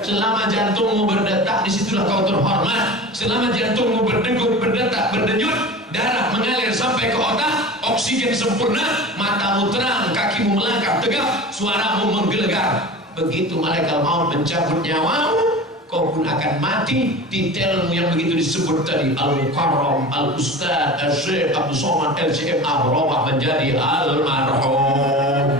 Selama jantungmu berdetak, disitulah kau terhormat. Selama jantungmu berdegup, berdetak, berdenyut, darah mengalir sampai ke otak, oksigen sempurna, matamu terang, kakimu melangkah tegap, suaramu menggelegar. Begitu malaikat maut mencabut nyawamu, kau pun akan mati. Detailmu yang begitu disebut tadi, Al-Mukarram, Al-Ustaz, Al-Syekh, Abu Somad, LCM, berubah menjadi Al-Marhum.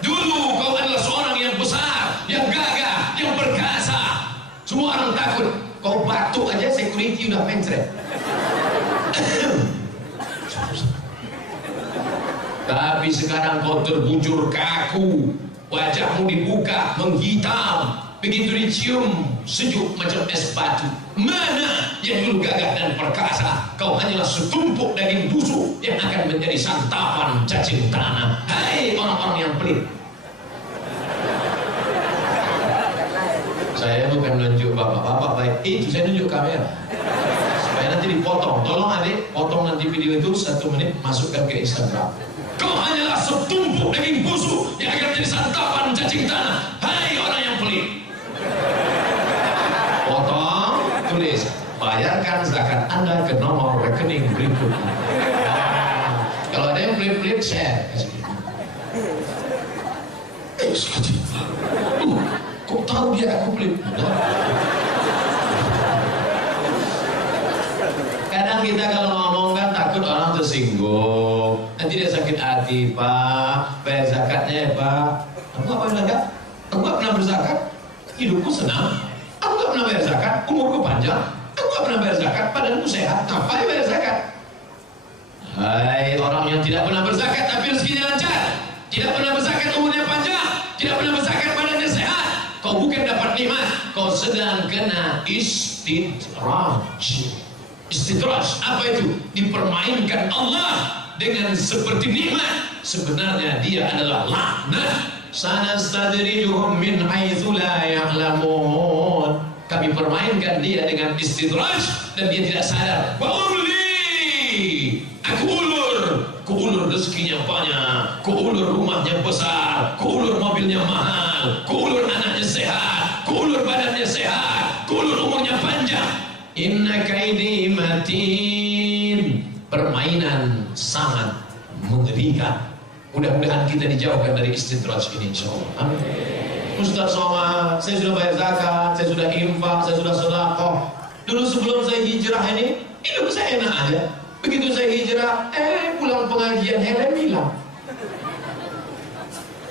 Dulu kau adalah seorang yang besar, yang gagah, yang perkasa. Semua orang takut. Kau batuk aja security udah mencret. Tapi sekarang kau terbujur kaku, wajahmu dibuka, menghitam. Begitu dicium, sejuk macam es batu. Mana yang dulu gagah dan perkasa? Kau hanyalah setumpuk daging busuk yang akan menjadi santapan cacing tanah. Hai orang-orang yang pelit. Saya bukan menunjuk bapak-bapak baik, itu saya tunjuk kamera supaya nanti dipotong. Tolong adik, potong nanti video itu 1 menit, masukkan ke Instagram. Kau hanyalah setumpuk daging busuk yang akan menjadi santapan cacing tanah. Hai orang yang pelit. Potong, tulis, bayarkan zakat Anda ke nomor rekening berikut. Kalau ada yang pelit-pelit, share. Kok tahu dia aku pelit? Kadang kita kalau ngomong kan takut orang tersinggung. Nanti dia sakit hati, Pak. Bayar zakatnya ya, Pak. Aku gak bayar zakat. Aku gak pernah berzakat. Hidupku senang. Aku gak pernah bayar zakat. Umurku panjang. Aku gak pernah bayar zakat. Badanku sehat. Ngapain bayar zakat? Hai orang yang tidak pernah berzakat tapi rezekinya lancar. Tidak pernah berzakat, umurnya panjang. Tidak pernah berzakat, badannya sehat. Kau bukan dapat nikmat, kau sedang kena istidraj. Istidraj, apa itu? Dipermainkan Allah dengan seperti nikmat. Sebenarnya dia adalah laknat. Sanastadrijuhum min haitsu la ya'lamun. Kami permainkan dia dengan istidraj dan dia tidak sadar. Wa umli, aku ulur rezekinya banyak, kuulur rumahnya besar, kuulur mobilnya mahal, kuulur anaknya sehat, kuulur badannya sehat, kuulur umurnya panjang. Inna kaidi matin. Permainan sangat mengerikan. Mudah-mudahan kita dijauhkan dari istidraj ini, insyaallah. Amin. Ustaz Somad, saya sudah bayar zakat, saya sudah infak, saya sudah sedekah. Dulu sebelum saya hijrah ini, hidup saya enak aja. Begitu saya hijrah, pulang pengajian helm hilang.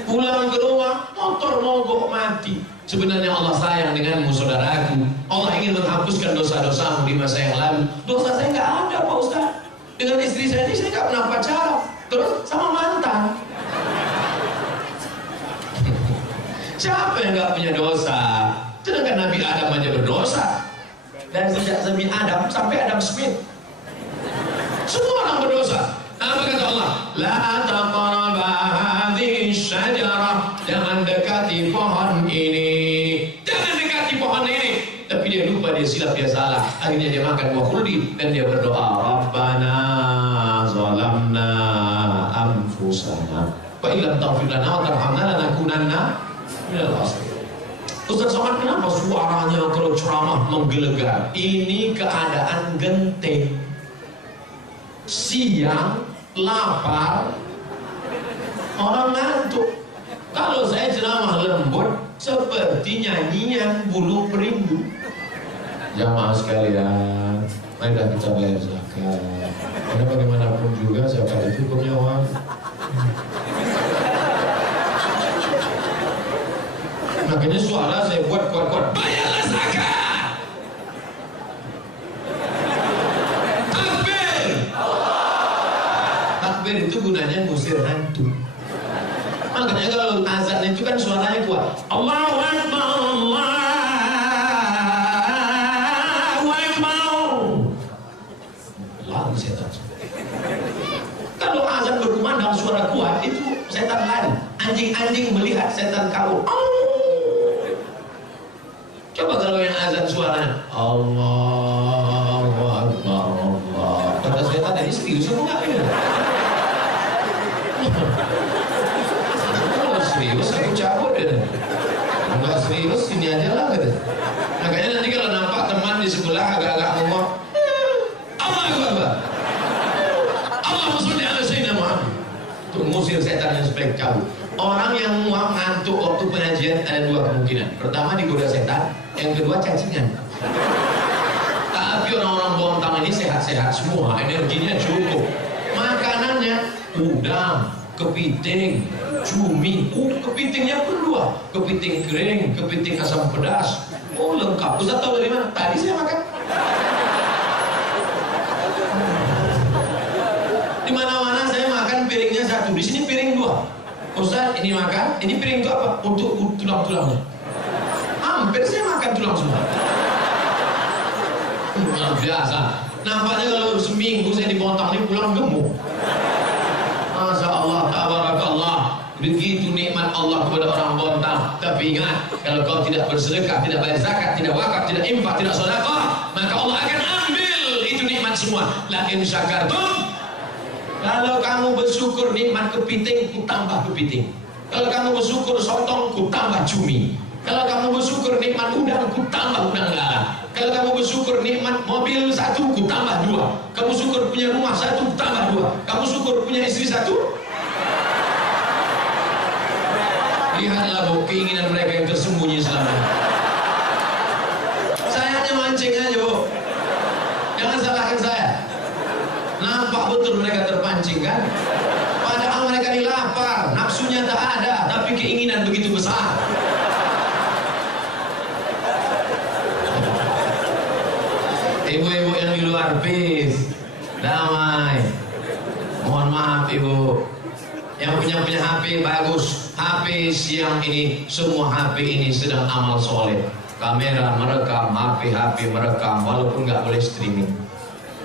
Pulang ke rumah, motor mogok mati. Sebenarnya Allah sayang denganmu, saudaraku. Allah ingin menghapuskan dosa-dosamu di masa yang lalu. Dosa saya nggak ada, Pak Ustaz. Dengan istri saya ini saya nggak pernah pacaran. Terus sama mantan. Siapa yang nggak punya dosa? Sedangkan Nabi Adam aja berdosa. Dan sejak Nabi Adam sampai Adam Smith, semua orang berdosa. Apa kata Allah? La taqraba hadhihi syajarah. Jangan dekati pohon ini. Jangan dekati pohon ini. Tapi dia lupa, dia silap, dia salah. Akhirnya dia makan buah khuldi dan dia berdoa, Rabbana zalamna anfusana wa illam taghfir lana wa tarhamna lanakunanna minal khasirin. Ustaz Somad, kenapa suaranya kalau ceramah menggelegar? Ini keadaan genting. Siang, lapar, orang ngantuk. Kalau saya ceramah lembut, seperti nyanyian bulu perindu. Jamaah sekalian, marilah kita bayar zakat. Karena bagaimanapun juga zakat itu hukumnya wajib. Makanya suara saya buat kuat-kuat, bayarlah zakat. Takbir. Takbir itu gunanya ngusir hantu. Makanya kalau azan itu kan suaranya kuat. Allahu Akbar, Allahu Akbar. Lari setan. Kalau azan berkumandang suara kuat, itu setan lari. Anjing-anjing melihat setan kabur. Coba kalau yang azan suaranya Allahu Akbar, Allah. Kata setan tadi serius apa enggak ini? Kalau serius aku cabut deh. Enggak serius sini aja lah gitu. Makanya nanti kalau nampak teman di sebelah agak-agak ngomong setan yang supaya jauh. Orang yang muak ngantuk waktu pengajian ada dua kemungkinan. Pertama digoda setan, yang kedua cacingan. Tapi orang-orang Bontang ini sehat-sehat semua, energinya cukup. Makanannya udang, kepiting, cumi. Kepitingnya pun dua, kepiting kering, kepiting asam pedas. Oh lengkap. Ustaz tahu dari mana? Tadi saya makan. Di mana-mana saya makan piringnya satu. Di sini piring dua. Ustaz ini makan, ini piring itu apa? Untuk tulang-tulangnya. Hampir saya makan tulang semua. Luar biasa. Nampaknya kalau seminggu saya di Bontang ini pulang gemuk. Masya Allah, tabarakallah. Begitu nikmat Allah kepada orang Bontang. Tapi ingat, kalau kau tidak bersedekah, tidak bayar zakat, tidak wakaf, tidak infak, tidak sedekah, maka Allah akan ambil itu nikmat semua. Lakin syakartum, kalau kamu bersyukur nikmat kepiting, ku tambah kepiting. Kalau kamu bersyukur sotong, ku tambah cumi. Kalau kamu bersyukur nikmat udang, ku tambah udang galah. Kalau kamu bersyukur nikmat mobil satu, ku tambah dua. Kamu syukur punya rumah satu, ku tambah dua. Kamu syukur punya istri satu. Lihatlah bu, keinginan mereka yang tersembunyi selama ini. Saya hanya mancing aja bu. Jangan salahkan saya. Nampak betul mereka terpancing kan? Padahal mereka ini lapar, nafsunya tak ada, tapi keinginan begitu besar. Ibu-ibu yang di luar, peace, damai. Mohon maaf ibu. Yang punya HP bagus, HP siang ini, semua HP ini sedang amal soleh. Kamera merekam, HP merekam, walaupun nggak boleh streaming.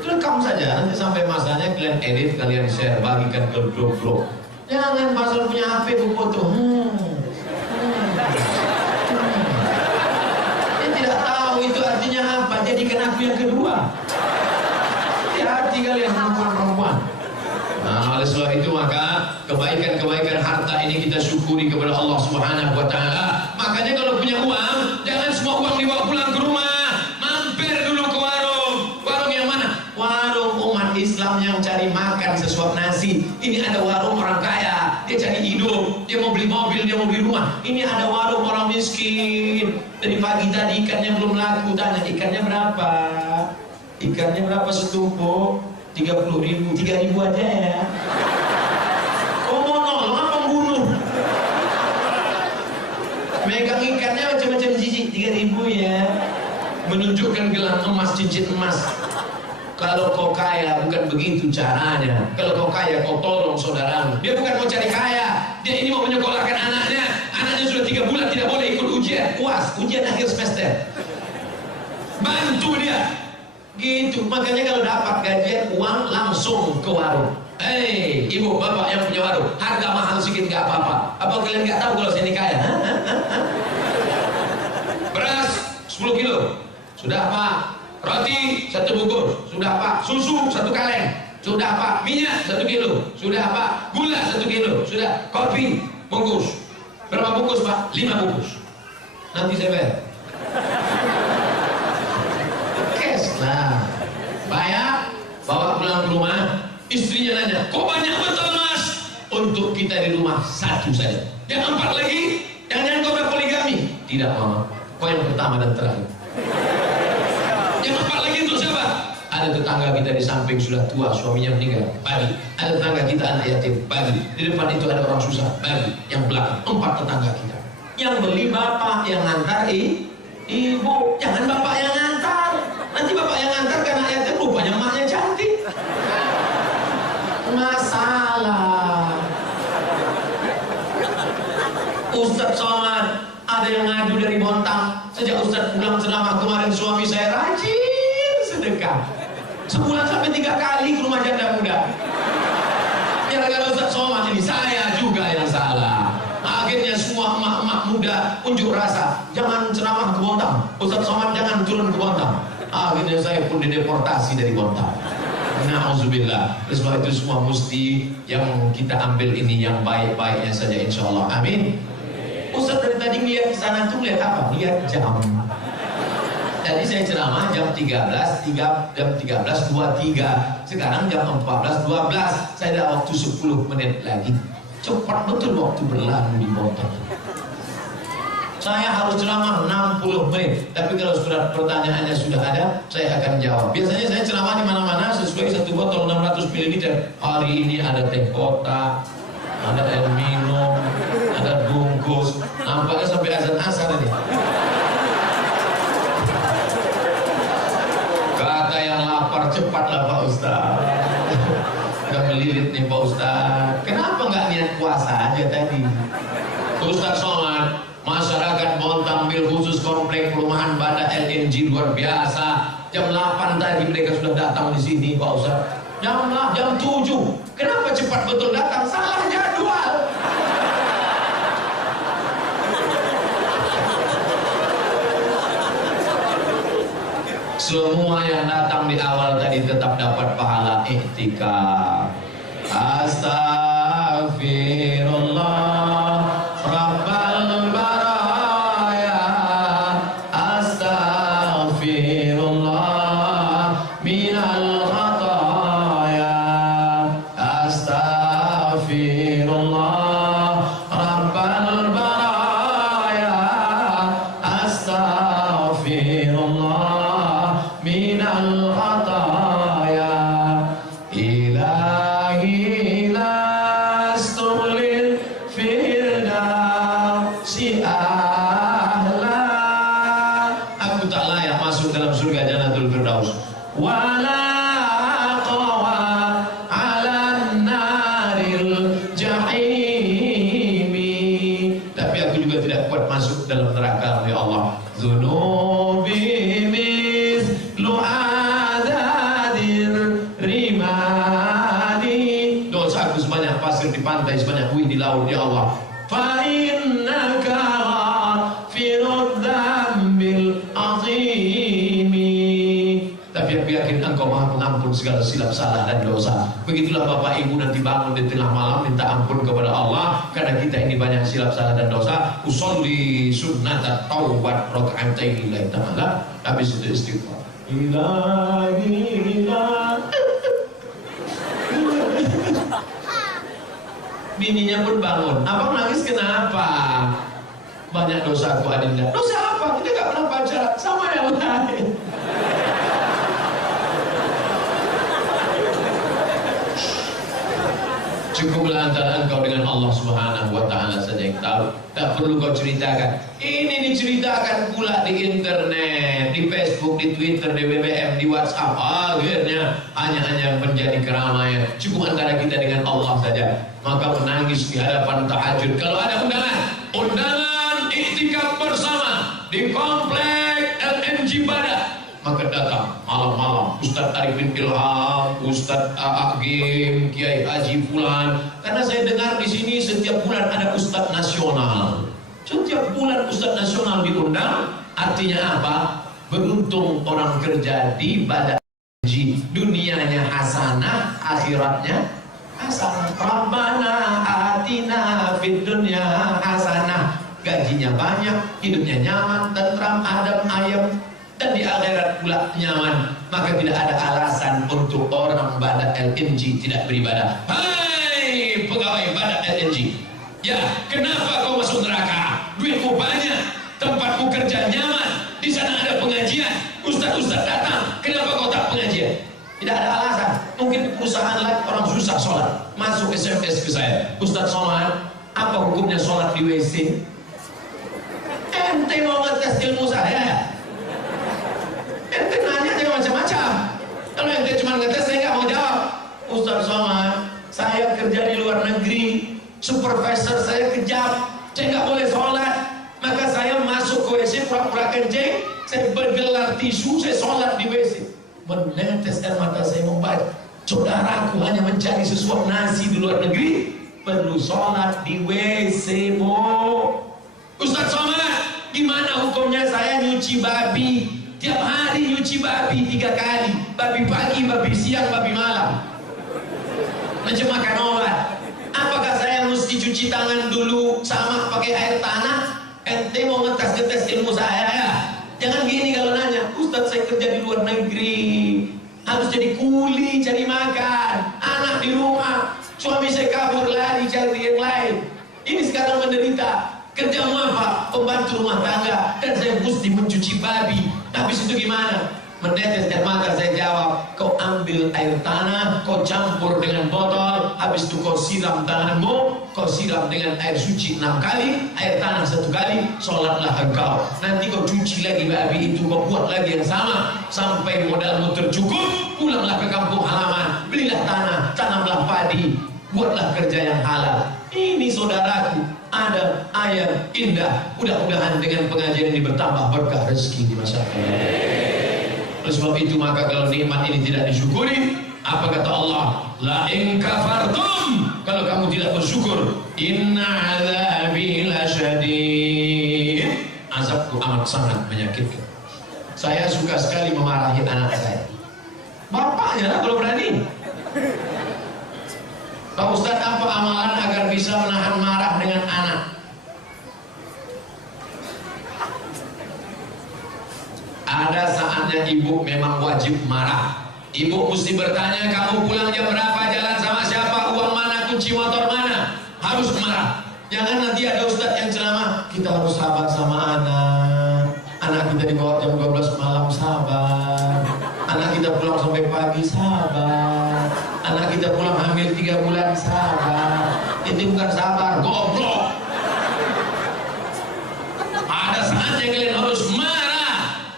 Rekam saja, nanti sampai masanya kalian edit, kalian share, bagikan ke grup-grup. Jangan pasal punya HP bu foto. Dia tidak tahu itu artinya apa. Jadikan aku yang kedua. Hati-hati kalian perempuan-perempuan. Nah, oleh sebab itu maka kebaikan-kebaikan harta ini kita syukuri kepada Allah Subhanahu wa taala. Makanya kalau punya uang, jangan semua uang dibawa pulang ke rumah. Mampir dulu ke warung. Warung yang mana? Warung umat Islam yang cari makan sesuap nasi. Ini ada warung orang kaya, dia cari hidup, dia mau beli mobil, dia mau beli rumah. Ini ada warung orang miskin. Dari pagi tadi ikannya belum laku, tanya ikannya berapa? Ikannya berapa setumpuk? 30.000, 3.000 aja ya. Oh mau nolong, pembunuh. Megang ikannya macam-macam jijik, 3.000 ya. Menunjukkan gelang emas, cincin emas. Kalau kau kaya bukan begitu caranya. Kalau kau kaya kau tolong saudaramu. Dia bukan mau cari kaya, dia ini mau menyekolahkan anaknya. Anaknya sudah 3 bulan tidak boleh ikut ujian UAS, ujian akhir semester. Bantu dia. Gitu, makanya kalau dapat gajian uang langsung ke warung. Hei, ibu, bapak yang punya warung, harga mahal sedikit gak apa-apa. Apa kalian gak tahu kalau saya ini kaya? Beras 10 kilo, sudah pak. Roti 1 bungkus, sudah pak. Susu 1 kaleng, sudah pak. Minyak 1 kilo, sudah pak. Gula 1 kilo, sudah. Kopi bungkus, berapa bungkus pak? 5 bungkus. Nanti saya bayar. Nah, bayar, bawa pulang ke rumah. Istrinya nanya, kok banyak betul mas? Untuk kita di rumah 1 saja. Yang 4 lagi, jangan kau udah poligami. Tidak mama, kau yang pertama dan terakhir. Yang 4 lagi untuk siapa? Ada tetangga kita di samping sudah tua, suaminya meninggal, bagi. Ada tetangga kita anak yatim, bagi. Di depan itu ada orang susah, bagi. Yang belakang 4 tetangga kita. Yang beli bapak, yang ngantar ibu. Jangan bapak yang ngantar. Nanti bapak yang ngantar karena yatim, rupanya emaknya cantik. Masalah. Ustadz Somad, ada yang ngadu dari Bontang. Sejak Ustadz pulang ceramah kemarin, suami saya rajin sedekah. Sebulan sampai 3 kali ke rumah janda muda. Gara-gara Ustadz Somad ini, saya juga yang salah. Akhirnya semua emak-emak muda unjuk rasa, jangan ceramah ke Bontang. Ustadz Somad jangan turun ke Bontang. Akhirnya saya pun dideportasi dari Bontang. Na'udzubillah. Sebab itu semua mesti yang kita ambil ini yang baik-baiknya saja, insya Allah. Amin. Ustadz dari tadi lihat sana tuh lihat apa? Lihat jam. Tadi saya ceramah jam 13:23. Sekarang jam 14:12. Saya ada waktu 10 menit lagi. Cepat betul waktu berlalu di motor. Saya harus ceramah 60 menit, tapi kalau surat pertanyaannya sudah ada, saya akan jawab. Biasanya saya ceramah di mana-mana sesuai satu botol 600 ml. Hari ini ada teh kotak, ada air minum, ada bungkus. Nampaknya sampai azan asar ini. Kata yang lapar cepatlah Pak Ustaz. Udah melilit nih Pak Ustaz. Kenapa nggak niat puasa aja tadi? Ustaz Somad, masyarakat mau tampil khusus komplek perumahan Bada LNG luar biasa. Jam 8 tadi mereka sudah datang di sini Pak Ustaz. Jam 7. Kenapa cepat betul datang? Salah jadwal. Semua yang datang di awal tadi tetap dapat pahala iktikaf. Astaghfirullah Rabbal baraya, astaghfirullah minal khataya, astaghfirullah Rabbal baraya, astaghfirullah minal khataya, ilahi lastulil firdausi ahla. Aku tak layak masuk dalam surga Jannatul Firdaus. Wala qawa ala naril jahimi. Tapi aku juga tidak kuat masuk dalam neraka ya Allah. Zunubi mislu adadir rimadi. Dosa aku sebanyak pasir di pantai, sebanyak buih di laut ya Allah. Fa innaka ghafirud dzambil azimi. Tapi aku yakin engkau maha pengampun segala silap salah dan dosa. Begitulah Bapak Ibu nanti bangun di tengah malam minta ampun kepada Allah karena kita ini banyak silap salah dan dosa. Usolli sunnat taubat raka'atain lillahi ta'ala. Habis itu istighfar. Ilahi. Bininya pun bangun. Abang nangis kenapa? Banyak dosa aku Adinda. Dosa apa? Kita gak pernah pacaran sama yang lain. Cukuplah antara engkau dengan Allah Subhanahu wa Ta'ala saja yang tahu. Tak perlu kau ceritakan. Ini diceritakan pula di internet, di Facebook, di Twitter, di BBM, di WhatsApp. Akhirnya hanya menjadi keramaian. Cukup antara kita dengan Allah saja. Maka menangis di hadapan tahajud. Kalau ada undangan iktikaf bersama di komplek LNG Bada, maka datang malam-malam Ustadz Arifin Ilham, Ustadz Agim, Kiai Haji Fulan. Karena saya dengar di sini setiap bulan ada Ustadz nasional. Setiap bulan Ustadz nasional diundang. Artinya apa? Beruntung orang kerja di Bada LNG. Dunianya hasanah, akhiratnya hasanah. Rabbana atina fid dunya hasanah. Gajinya banyak, hidupnya nyaman, tentram, adem, ayem. Dan di akhirat pula nyaman. Maka tidak ada alasan untuk orang Bada LNG tidak beribadah. Hai pegawai Bada LNG, ya kenapa kau masuk neraka? Duitmu banyak, tempatmu kerja nyaman, di sana ada pengajian, ustaz-ustaz datang, kenapa kau tak pengajian? Tidak ada alasan. Mungkin di perusahaan lain orang susah sholat. Masuk SMS ke saya, Ustaz Somad, apa hukumnya sholat di WC? Ente mau ngetes ilmu saya? Ente nanya aja macam-macam. Kalau ente cuma ngetes, saya nggak mau jawab. Ustaz Somad, saya kerja di luar negeri, supervisor saya kejam, saya nggak boleh sholat. Maka saya masuk ke WC, pura-pura kencing, saya bergelar tisu, saya sholat di WC. Menetes air mata saya membaca. Saudaraku hanya mencari sesuap nasi di luar negeri, perlu sholat di WC, Bo. Ustaz Somad, gimana hukumnya saya nyuci babi? Tiap hari nyuci babi 3 kali. Babi pagi, babi siang, babi malam. Macam makan obat. Apakah saya mesti cuci tangan dulu sama pakai air tanah? Ente mau ngetes-ngetes ilmu saya ya? Jangan gini kalau nanya. Ustaz saya kerja di luar negeri, harus jadi kuli cari makan, anak di rumah. Suami saya kabur lari cari yang lain. Ini sekarang menderita. Kerja apa? Pembantu rumah tangga. Dan saya mesti mencuci babi. Habis itu gimana? Menetes dan mata saya jawab, kau ambil air tanah, kau campur dengan botol, habis itu kau siram tanganmu, kau siram dengan air suci 6 kali, air tanah 1 kali, sholatlah engkau. Nanti kau cuci lagi babi itu, kau buat lagi yang sama, sampai modalmu tercukup, pulanglah ke kampung halaman, belilah tanah, tanamlah padi, buatlah kerja yang halal. Ini saudaraku, ada ayat indah. Mudah-mudahan dengan pengajian ini bertambah berkah rezeki di masyarakat. Oleh sebab itu maka kalau nikmat ini tidak disyukuri, apa kata Allah? La in kafartum, kalau kamu tidak bersyukur, inna azabi lasyadid, azabku amat sangat menyakitkan. Saya suka sekali memarahi anak saya. Bapaknya lah kalau berani. Pak Ustadz, apa amalan agar bisa menahan marah dengan anak? Ada saatnya ibu memang wajib marah. Ibu mesti bertanya, kamu pulang jam berapa, jalan sama siapa, uang mana, kunci motor mana. Harus marah. Jangan nanti ada ustadz yang ceramah, kita harus sabar sama anak. Anak kita dibawa jam 12 malam, sabar. Anak kita pulang sampai pagi, sabar. Anak kita pulang hamil 3 bulan, sabar. Itu bukan sabar, goblok. Ada saatnya kalian harus marah.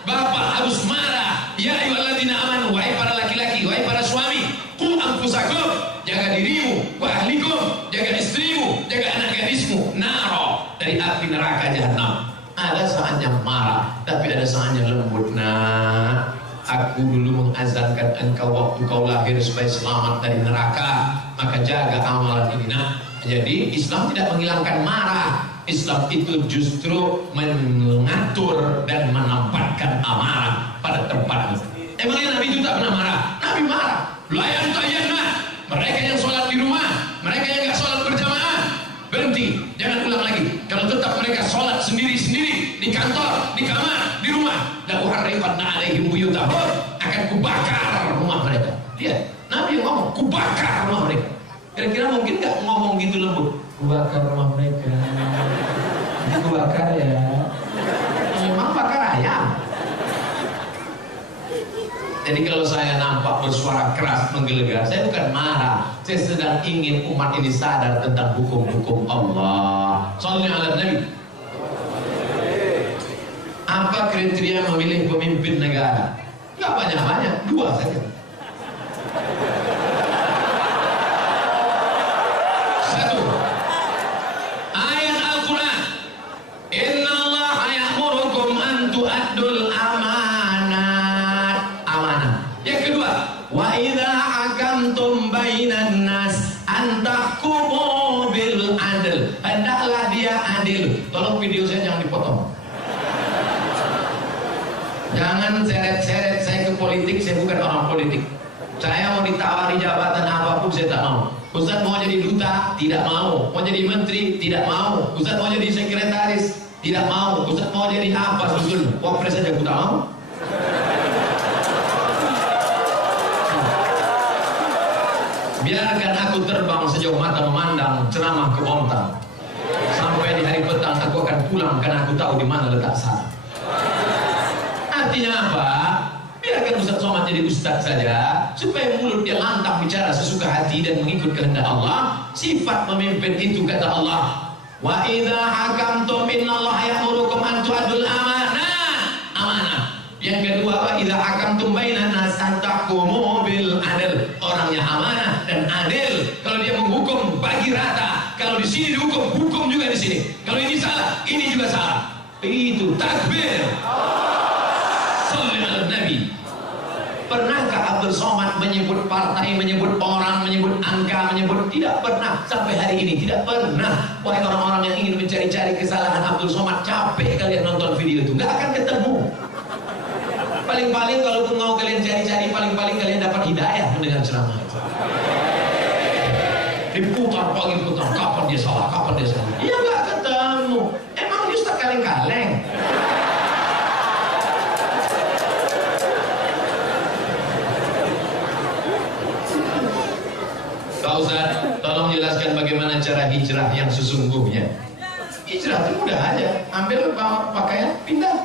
Bapak harus marah. Ya ayyuhalladzina amanu, wahai para laki-laki, wahai para suami, qu anfusakum, jaga dirimu, wa ahlikum, jaga istrimu, jaga anak gadismu, naro, dari api neraka jahanam. Ada saatnya marah, tapi ada saatnya lembut. Nah, aku dulu mengazankan engkau waktu kau lahir supaya selamat dari neraka, maka jaga amalan ini. Nah, jadi Islam tidak menghilangkan marah. Islam itu justru mengatur dan menempatkan amarah pada tempatnya. Emangnya Nabi itu tak pernah marah? Nabi marah. Layan tayyana, mereka yang sholat di rumah, mereka yang nggak sholat berjamaah, berhenti, jangan ulang lagi. Kalau tetap mereka sholat sendiri-sendiri di kantor, di kamar, di rumah, la uharriqanna alaihim buyutahum, akan kubakar rumah mereka. Lihat, Nabi yang ngomong, kubakar rumah mereka. Kira-kira mungkin nggak ngomong gitu lembut? Kubakar rumah mereka. Kubakar ya. Memang bakar ayam. Jadi kalau saya nampak bersuara keras menggelegar, saya bukan marah. Saya sedang ingin umat ini sadar tentang hukum-hukum Allah. Soalnya ala Nabi. Apa kriteria memilih pemimpin negara? Gak banyak-banyak, 2 saja. Tolong video saya jangan dipotong. Jangan seret-seret saya ke politik, saya bukan orang politik. Saya mau ditawari jabatan apapun saya tak mau. Ustaz mau jadi duta, tidak mau. Mau jadi menteri, tidak mau. Ustaz mau jadi sekretaris, tidak mau. Ustaz mau jadi apa sebetulnya? Wapres saja aku tak mau. Biarkan aku terbang sejauh mata memandang, ceramah ke Bontang. Sampai di hari petang aku akan pulang karena aku tahu di mana letak sana. Artinya apa? Biarkan Ustaz Somad jadi ustaz saja, supaya mulut dia lantang bicara sesuka hati dan mengikut kehendak Allah. Sifat memimpin itu kata Allah, wa idza hakamtum innallaha ya'murukum an tu'addul amanah. Yang kedua, wa idza hakamtum bainan nas an tahkumu bil adl. Orangnya amanah dan adil. Kalau dia menghukum bagi rata. Kalau di sini dihukum, hukum juga di sini. Kalau ini salah, ini juga salah. Itu takbir. Shalli ala Nabi. Pernahkah Abdul Somad menyebut partai, menyebut orang, menyebut angka, menyebut? Tidak pernah sampai hari ini, tidak pernah. Wahai orang-orang yang ingin mencari-cari kesalahan Abdul Somad, capek kalian nonton video itu, nggak akan ketemu. Paling-paling kalaupun mau kalian cari-cari, paling-paling kalian dapat hidayah mendengar ceramah itu. Diputar pagi putar, kapan dia salah, kapan dia salah. Iya nggak ketemu. Emang Ustaz kaleng-kaleng. Pak Ustaz, tolong menjelaskan bagaimana cara hijrah yang sesungguhnya. Hijrah itu mudah aja, ambil pakaian, pindah.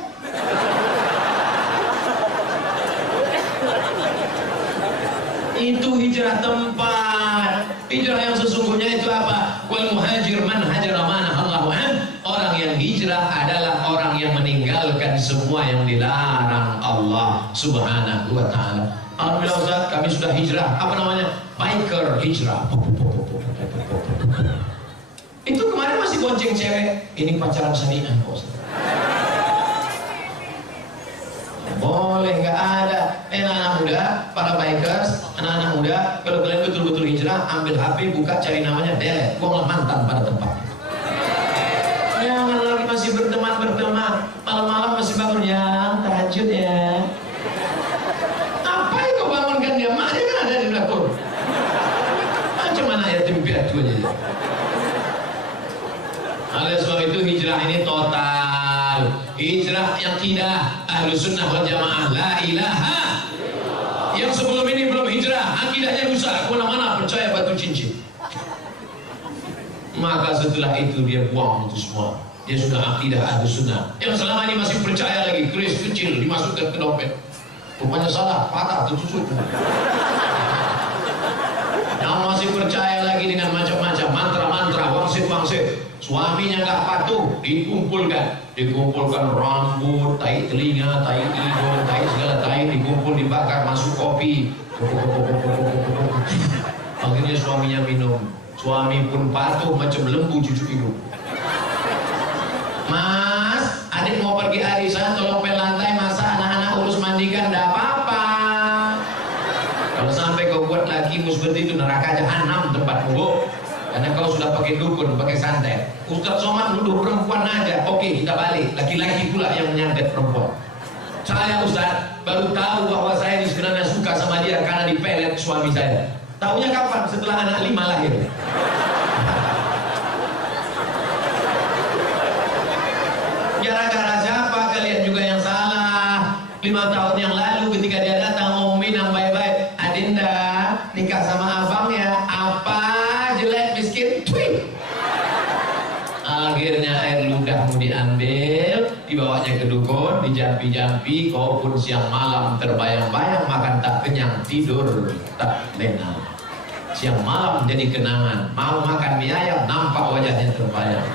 Itu hijrah tempat. Hijrah yang sesungguhnya itu apa? Wal muhajir man hajara ma nahallahu an. Orang yang hijrah adalah orang yang meninggalkan semua yang dilarang Allah Subhanahu wa taala. Alhamdulillah Ustaz, kami sudah hijrah. Apa namanya? Biker hijrah. Itu kemarin masih bonceng cewek. Ini pacaran syariah Ustaz. Boleh, nggak ada. Anak-anak muda, para bikers, anak-anak muda, kalau kalian betul-betul hijrah, ambil HP, buka, cari namanya, delete, buanglah mantan pada tempatnya. Jangan lagi masih berteman, malam-malam masih bangun ya, tahajud ya. Apa yang kau bangunkan dia? Maknya kan ada di dapur. Macam mana yatim piatu aja. Oleh sebab itu hijrah ini total. Hijrah yang tidak Ahlus Sunnah wal Jamaah, la ilaha. Yang sebelum ini belum hijrah, akidahnya rusak, kemana-mana percaya batu cincin. Maka setelah itu dia buang itu semua. Dia sudah akidah Ahlus Sunnah. Yang selama ini masih percaya lagi, keris kecil dimasukkan ke dompet. Rupanya salah, patah, tertusuk. Yang masih percaya lagi dengan macam-macam mantra-mantra, wangsit-wangsit. Suaminya nggak patuh, dikumpulkan rambut, tai telinga, tai hidung, tai segala tai dikumpul, dibakar, masuk kopi. Akhirnya suaminya minum. Suami pun patuh macam lembu cucu ibu. Mas, adik mau pergi arisan, tolong pel lantai, masa anak-anak urus mandikan, enggak apa-apa. Kalau sampai kau buat lakimu seperti itu, neraka jahanam tempatmu. Karena kau sudah pakai dukun, pakai santet. Ustaz Somad nuduh perempuan aja. Oke, kita balik. Laki-laki pula yang menyantet perempuan. Saya Ustaz baru tahu bahwa saya ini sebenarnya suka sama dia karena dipelet suami saya. Taunya kapan? Setelah anak 5 lahir. Gara-gara siapa kalian juga yang salah? 5 tahun yang lalu ketika dia datang ngomongin yang baik-baik, Adinda nikah sama abang ya. Apa? Jelek miskin? Twing. Akhirnya air ludahmu diambil, dibawanya ke dukun, dijampi-jampi, kau pun siang malam terbayang-bayang, makan tak kenyang, tidur tak lena. Siang malam jadi kenangan, mau makan mie ayam, nampak wajahnya terbayang.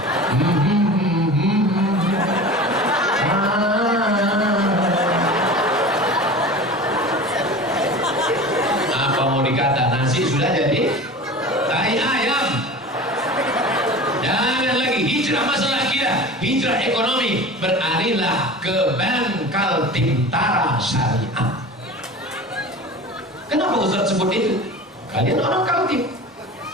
Apa mau dikata, nasi sudah jadi tai ayam. Jangan lagi hijrah masalah akidah, hijrah ekonomi, beralihlah ke Bangkal Tintara Syariah. Kenapa Ustaz sebut itu? Kalian orang Kaltim,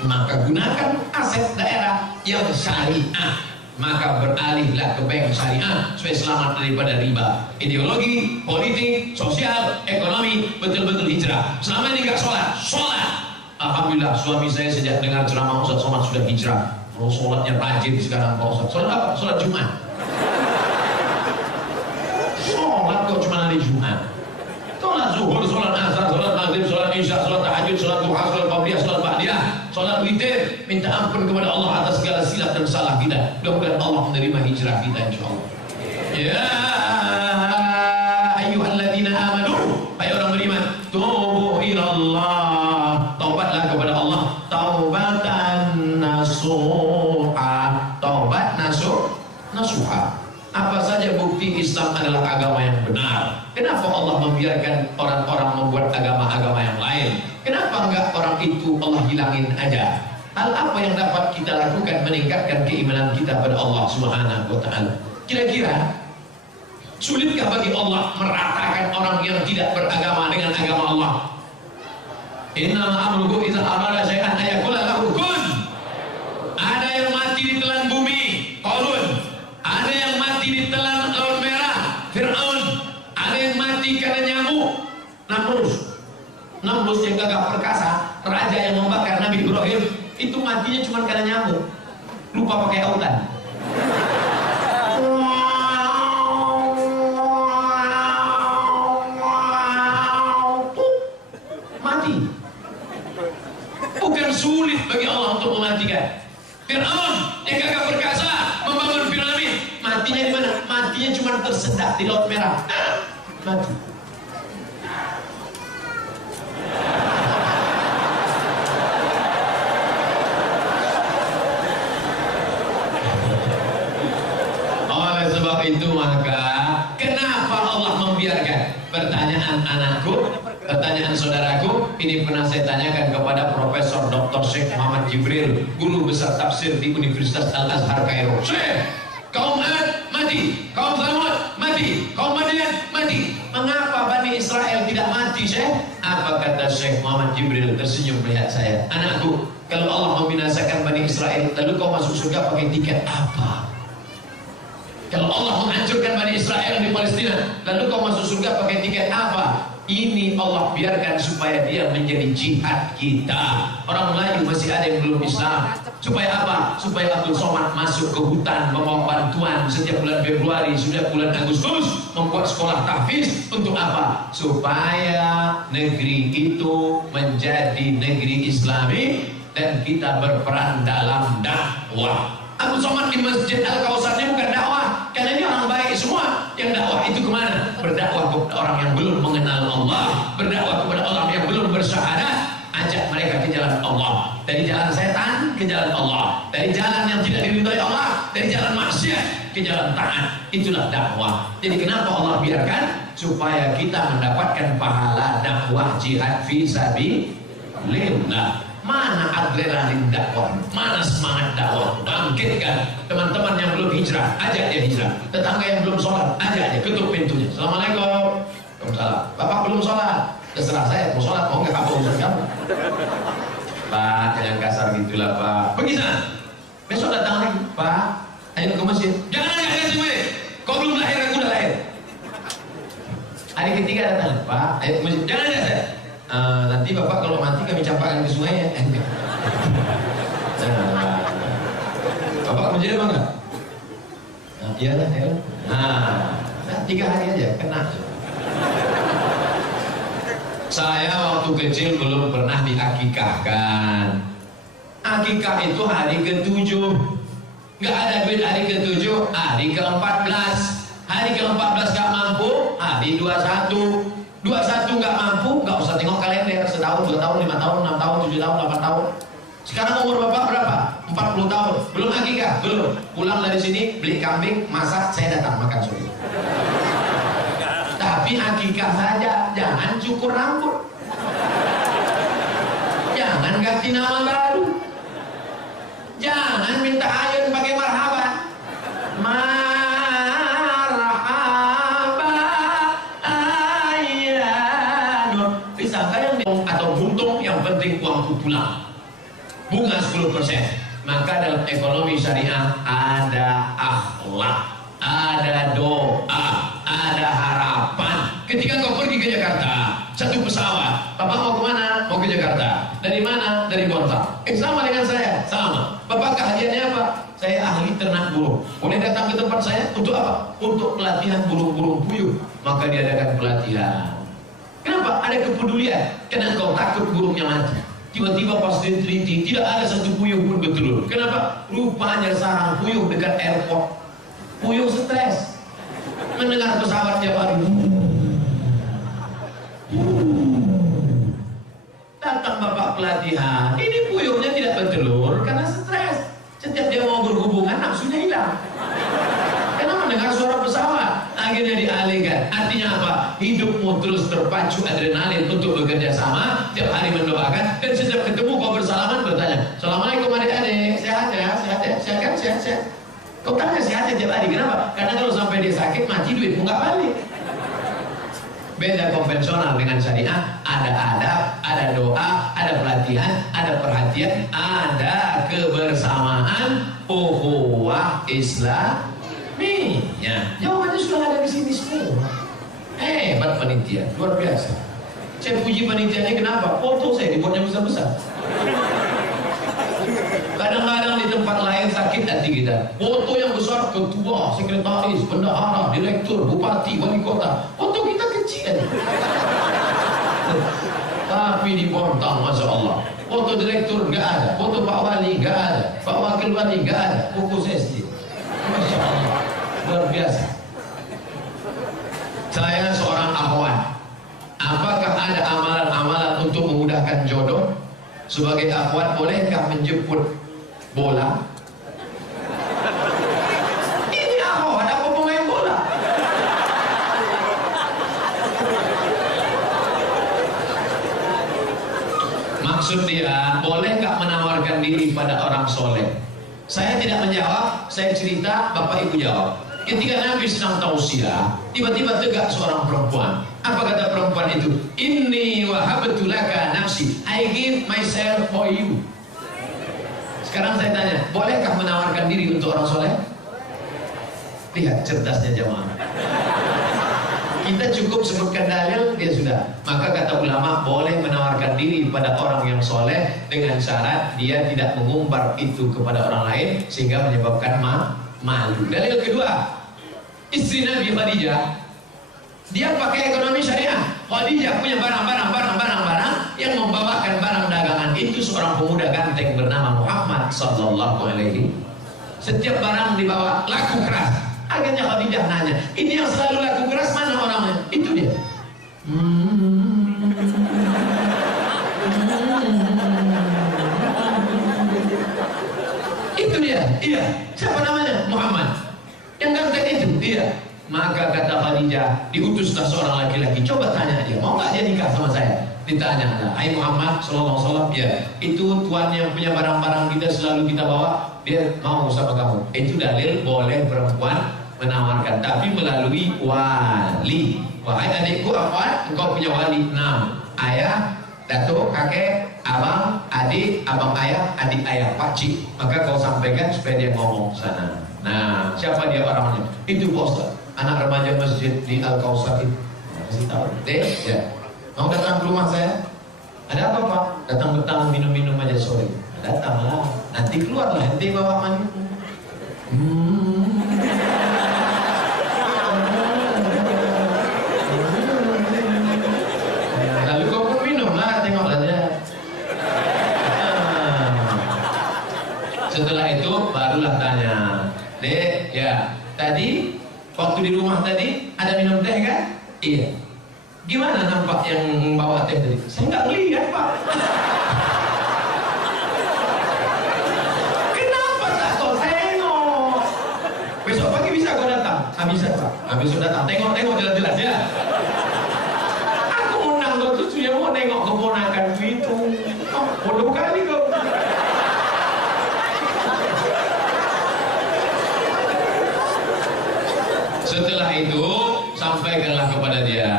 maka gunakan aset daerah yang syariah. Maka beralihlah ke bank syariah supaya selamat daripada riba. Ideologi, politik, sosial, ekonomi, betul-betul hijrah. Selama ini gak sholat. Alhamdulillah suami saya sejak dengar ceramah Ustaz Somad sudah hijrah. Oh, sholatnya rajin sekarang Pak Ustaz. Sholat apa? Sholat Jumat. Sholat kok cuma hari Jumat. Sholat zuhur, sholat asar, sholat maghrib, sholat isya, sholat tahajud, sholat duha, sholat qabliyah, sholat ba'diyah, sholat witir. Minta ampun kepada Allah atas segala silap dan salah kita. Mudah-mudahan Allah menerima hijrah kita insyaallah. Ya ayyuhalladzina amanu, hai orang beriman, tubu ilallah, taubatlah kepada Allah, taubatan nasuha, taubat nasuha. Apa saja bukti Islam adalah agama yang benar? Kenapa Allah membiarkan orang-orang membuat agama-agama yang lain? Kenapa enggak orang itu Allah hilangin aja? Hal apa yang dapat kita lakukan meningkatkan keimanan kita pada Allah Subhanahu wa taala? Kira-kira sulitkah bagi Allah meratakan orang yang tidak beragama dengan agama Allah? Innama amruhu idza arada syai'an ayaqula lahu kun. Ada yang mati di telan bumi, Qarun. Ada yang mati di telan Laut Merah, Fir'aun. Ada yang mati karena nyamuk, Namrus yang gagah perkasa, raja yang membakar Nabi Ibrahim, itu matinya cuma karena nyamuk, lupa pakai autan. Mati. Bukan sulit bagi Allah untuk mematikan. Fir'aun yang gagah perkasa membangun piramid, matinya di mana? Matinya cuma tersedak di Laut Merah. Mati. Oleh sebab itu maka kenapa Allah membiarkan? Pertanyaan anakku, pertanyaan saudaraku, ini pernah saya tanyakan kepada Profesor Dr. Syekh Muhammad Jibril, guru besar tafsir di Universitas Al-Azhar Kairo. Syekh, kaum Ad mati, kaum Thamud mati, kaum Madian mati. Mengapa Bani Israel tidak mati, Syekh? Apa kata Syekh Muhammad Jibril tersenyum melihat saya? Anakku, kalau Allah membinasakan Bani Israel, lalu kau masuk surga pakai tiket apa? Kalau Allah menghancurkan Bani Israel di Palestina, lalu kau masuk surga pakai tiket apa? Ini Allah biarkan supaya dia menjadi jihad kita. Orang Melayu masih ada yang belum Islam. Supaya apa? Supaya Abdul Somad masuk ke hutan membawa bantuan setiap bulan Februari, sudah bulan Agustus, membuat sekolah tahfiz. Untuk apa? Supaya negeri itu menjadi negeri Islami dan kita berperan dalam dakwah. Abdul Somad di Masjid Al-Kausar ini bukan dakwah, karena ini orang baik semua. Yang dakwah itu kemana? Berdakwah kepada orang yang belum mengenal Allah, berdakwah kepada orang yang belum bersyahadat, ajak mereka ke jalan Allah, dari jalan setan ke jalan Allah, dari jalan yang tidak diridhai Allah, dari jalan maksiat ke jalan taat. Itulah dakwah. Jadi kenapa Allah biarkan? Supaya kita mendapatkan pahala dakwah jihad fi sabilillah. Mana adrenalin dakwah, mana semangat dakwah, bangkitkan teman-teman yang belum hijrah, ajak dia hijrah. Tetangga yang belum sholat, ajak dia, ketuk pintunya. Assalamualaikum. Waalaikumsalam. Bapak belum sholat, terserah saya mau sholat mau nggak, apa urusan kamu? Pak, jangan kasar gitulah Pak. Pergi sana. Besok datang lagi, Pak. Ayo ke masjid. Jangan semuanya. Kau belum lahir, aku udah lahir. Hari ketiga datang, Pak. Ayo ke masjid. Jangan ada saya. Nanti Bapak kalau mati kami campakkan ke sungai ya. Bapak mau jadi apa enggak? Iya lah, ya. Nah, 3 hari aja kena. Saya waktu kecil belum pernah diakikahkan. Akikah itu hari ke-7. Nggak ada duit hari ke-7, hari ke-14. Hari ke-14 nggak mampu, hari 21. 21 nggak mampu, nggak usah tengok kalender, setahun, 2 tahun, 5 tahun, 6 tahun, 7 tahun, 8 tahun. Sekarang umur Bapak berapa? 40 tahun, belum akikah? Belum. Pulang dari sini, beli kambing, masak, saya datang makan sore. Tapi akikah saja, jangan cukur rambut. Jangan ganti nama baru. Jangan minta ayun pakai marhaban. Atau buntung, yang penting uangku pulang. Bunga 10%. Maka dalam ekonomi syariah ada akhlak, ada doa, ada harapan. Ketika kau pergi ke Jakarta, satu pesawat, Bapak mau kemana? Mau ke Jakarta. Dari mana? Dari Bontang. Sama dengan saya, sama. Bapak keahliannya apa? Saya ahli ternak burung. Boleh datang ke tempat saya untuk apa? Untuk pelatihan burung-burung puyuh. Maka diadakan pelatihan. Kenapa? Ada kepedulian. Karena kau takut burungnya mati. Tiba-tiba pas diteliti, tidak ada satu puyuh pun betul. Kenapa? Rupanya sarang puyuh dekat airport. Puyuh stres. Mendengar pesawat tiap hari. Datang bapak pelatihan. Ini puyuhnya tidak bertelur karena stres. Setiap dia mau berhubungan, nafsunya hilang. Karena mendengar suara pesawat. Akhirnya dialihkan. Artinya apa? Hidupmu terus terpacu adrenalin untuk bekerja sama, tiap hari mendoakan, dan setiap ketemu kau bersalaman bertanya, Assalamualaikum adik-adik, sehat ya, sehat ya, sehat kan, sehat. Kau tanya sehat ya tiap hari, kenapa? Karena kalau sampai dia sakit, mati duitmu nggak balik. Beda konvensional dengan syariah, ada adab, ada doa, ada pelatihan, ada perhatian, ada kebersamaan, ukhuwah Islam. Ya, jawabannya sudah ada di sini semua. Hebat panitia, luar biasa. Saya puji panitianya kenapa? Foto saya dibuatnya besar-besar. Kadang-kadang di tempat lain sakit hati kita. Foto yang besar, ketua, sekretaris, bendahara, direktur, bupati, wali kota. Foto kita kecil. Tapi di Bontang, Masya Allah, foto direktur nggak ada, foto Pak Wali nggak ada, Pak Wakil Wali nggak ada, buku SD. Masya Allah, luar biasa. Saya seorang akhwat. Apakah ada amalan-amalan untuk memudahkan jodoh? Sebagai akhwat, bolehkah menjemput bola? Ini akhwat apa pemain bola? Maksud dia, boleh nggak menawarkan diri pada orang soleh? Saya tidak menjawab, saya cerita, Bapak Ibu jawab. Ketika Nabi sedang tausiah, tiba-tiba tegak seorang perempuan. Apa kata perempuan itu? Inni wahabtu laka nafsi, I give myself for you. Sekarang saya tanya, bolehkah menawarkan diri untuk orang soleh? Lihat cerdasnya jamaah. Kita cukup sebutkan dalil, dia sudah. Maka kata ulama, boleh menawarkan diri pada orang yang soleh dengan syarat dia tidak mengumbar itu kepada orang lain sehingga menyebabkan malu. Dalil kedua, istri Nabi Khadijah, dia pakai ekonomi syariah. Khadijah punya barang-barang yang membawakan barang dagangan itu seorang pemuda ganteng bernama Muhammad sallallahu alaihi. Setiap barang dibawa laku keras. Akhirnya Khadijah nanya, ini yang selalu laku keras mana orangnya? Itu dia. Itu dia. Iya. Siapa namanya? Muhammad. Yang ganteng itu. Iya. Maka kata Khadijah, diutuslah seorang laki-laki. Coba tanya dia, mau nggak dia nikah sama saya? Ditanya, hai Muhammad sallallahu alaihi wasallam, ya. Itu tuan yang punya barang-barang kita selalu kita bawa, dia mau sama kamu. Itu dalil boleh perempuan menawarkan, tapi melalui wali. Wahai adikku, apa? Engkau punya wali. Nah, ayah, datuk, kakek, abang, adik, abang ayah, adik ayah, pakcik. Maka kau sampaikan supaya dia ngomong sana. Nah, siapa dia orangnya? Itu Pak Ustaz, anak remaja masjid di Al-Kausar itu. Masih tahu? Deh, ya. Mau datang ke rumah saya? Ada apa Pak? Datang-datang minum-minum aja sore. Datanglah. Nanti keluarlah, nanti bawa mandi. Lalu kau pun minumlah, tengoklah dia. Setelah itu barulah tanya, Dek, ya, tadi waktu di rumah tadi ada minum teh kan? Iya. Gimana nampak yang membawa teh tadi? Saya nggak lihat Pak. Kenapa tak kau tengok? Besok pagi bisa kau datang? Bisa Pak. Besok datang. Tengok jelas-jelas ya. Aku undang kau tuh yang mau nengok keponakanku itu. Oh, bodoh kali kau. Setelah itu sampaikanlah kepada dia.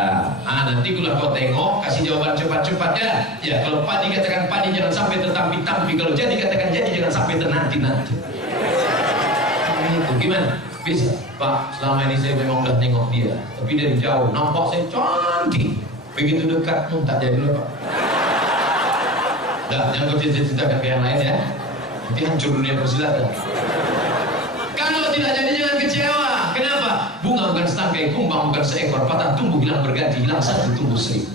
Nanti kalau kau tengok, kasih jawaban cepat-cepat ya. Ya, kalau padi katakan padi, jangan sampai tertampi-tampi. Kalau jadi katakan jadi, jangan sampai ternanti-nanti. Itu gimana? Bisa, Pak. Selama ini saya memang udah nengok dia, tapi dari jauh nampak saya cantik. Begitu dekat, tak jadi loh Pak. Dah, jangan kau ceritakan ke yang lain ya. Nanti hancur dunia persilatan. Kalau tidak jadi jangan kecewa. Kenapa? Bunga bukan setangkai, kumbang bukan seekor, patah tumbuh hilang berganti, hilang satu tumbuh seribu.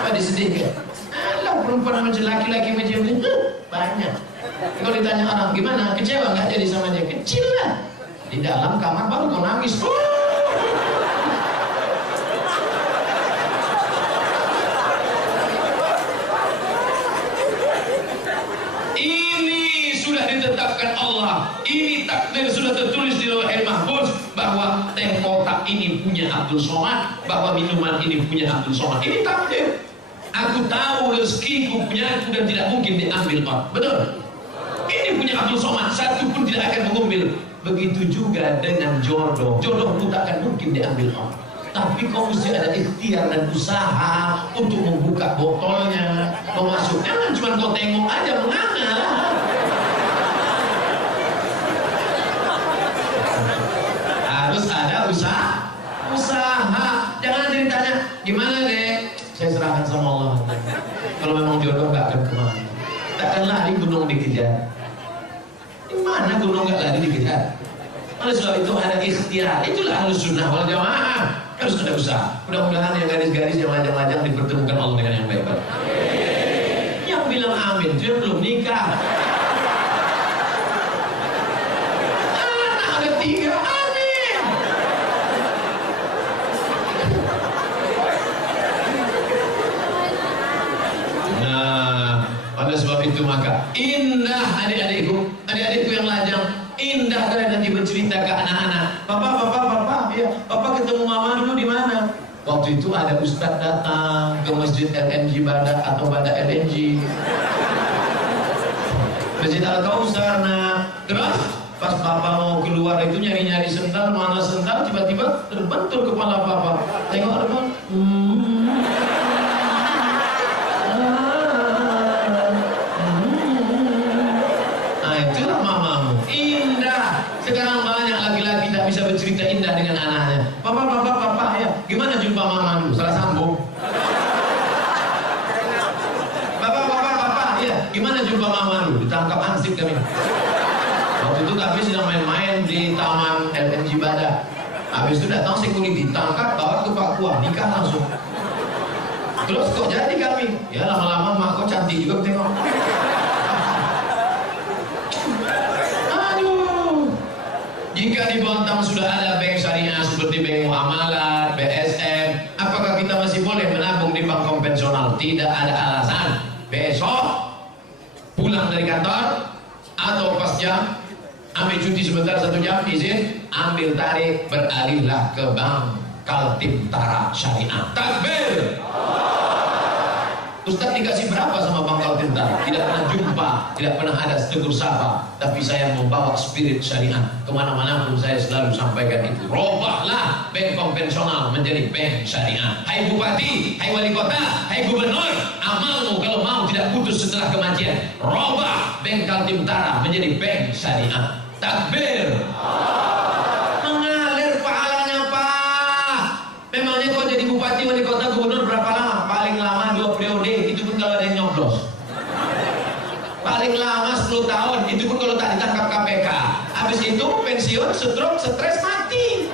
Apa disedihkan? Alah, perempuan macam laki-laki macam ini banyak. Kalau ditanya orang gimana, kecewa nggak jadi sama dia? Kecil lah. Di dalam kamar baru kau nangis. Ini sudah ditetapkan Allah. Ini takdir sudah tertulis di Lauhul Mahfuz bahwa teh kotak ini punya Abdul Somad, bahwa minuman ini punya Abdul Somad. Ini takdir. Aku tahu rezekiku punya aku dan tidak mungkin diambil orang. Betul? Ini punya Abdul Somad, satu pun tidak akan mengambil. Begitu juga dengan jodoh. Jodoh pun tak akan mungkin diambil orang. Tapi kau mesti ada ikhtiar dan usaha untuk membuka botolnya, memasuk. Jangan cuma kau tengok aja menganga. Harus ada usaha. Jangan ditanya gimana deh. Saya serahkan sama Allah. Kalau memang jodoh nggak akan kemana. Takkan lari gunung dikejar. Di mana gunung nggak lari dikejar? Oleh sebab itu ada ikhtiar. Itulah Ahlus Sunnah wal Jamaah. Harus ada usaha. Mudah-mudahan yang garis-garis yang lajang-lajang dipertemukan Allah dengan yang baik. amin itu yang belum nikah. Anak ada 3, amin. Nah, pada sebab itu maka indah adik-adikku yang lajang, indah kalian nanti bercerita ke anak-anak. Papa, ya, papa ketemu mama dulu di mana? Waktu itu ada ustadz datang ke masjid LNG Bada atau Bada LNG, Masjid Al-Kausar. Nah, terus pas papa mau keluar itu nyari-nyari sendal, mana sendal, tiba-tiba terbentur kepala papa. Tengok depan. Itulah mamamu. Indah. Sekarang banyak laki-laki tak bisa bercerita indah dengan anaknya. Papa, ya. Gimana jumpa mama dulu? Salah sambung. Papa, ya. Gimana jumpa mama dulu? Ditangkap ansip kami. Waktu itu kami sedang main-main di taman LNG Bada. Habis itu datang security, tangkap, bawa ke Papua, nikah langsung. Terus kok jadi kami? Ya lama-lama mak kok cantik juga tengok. Jika di Bontang sudah ada bank syariah seperti bank muamalat, BSM, apakah kita masih boleh menabung di bank konvensional? Tidak ada alasan. Besok pulang dari kantor atau pas jam, ambil cuti sebentar 1 jam, izin, ambil tarik, beralihlah ke bank Kaltim-Tara Syariah. Takbir! Ustaz dikasih berapa sama Bang Kaltim-Tara? Tidak pernah jumpa, tidak pernah ada tegur sapa. Tapi saya membawa spirit syariah kemana-mana pun saya selalu sampaikan itu. Robahlah bank konvensional menjadi bank syariah. Hai bupati, hai wali kota, hai gubernur, amalmu kalau mau tidak putus setelah kematian. Robah bank Kaltim-Tara menjadi bank syariah. Takbir! Mengalir pahalanya Pak. Memangnya kau jadi bupati, wali kota, gubernur berapa lama? Paling lama 2 periode, itu pun kalau ada yang nyoblos. Paling lama 10 tahun, itu pun kalau tak ditangkap KPK. Habis itu pensiun, stroke, stres, mati.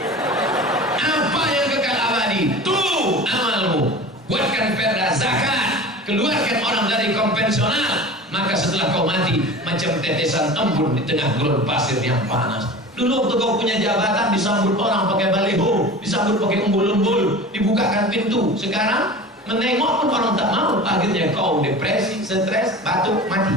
Apa yang kekal abadi? Tuh amalmu. Buatkan perda zakat, keluarkan orang dari konvensional. Maka setelah kau mati, macam tetesan embun di tengah gurun pasir yang panas. Dulu waktu kau punya jabatan disambut orang pakai baliho, disambut pakai umbul-umbul, dibukakan pintu. Sekarang menengok pun orang tak mau. Akhirnya kau depresi, stres, batuk, mati.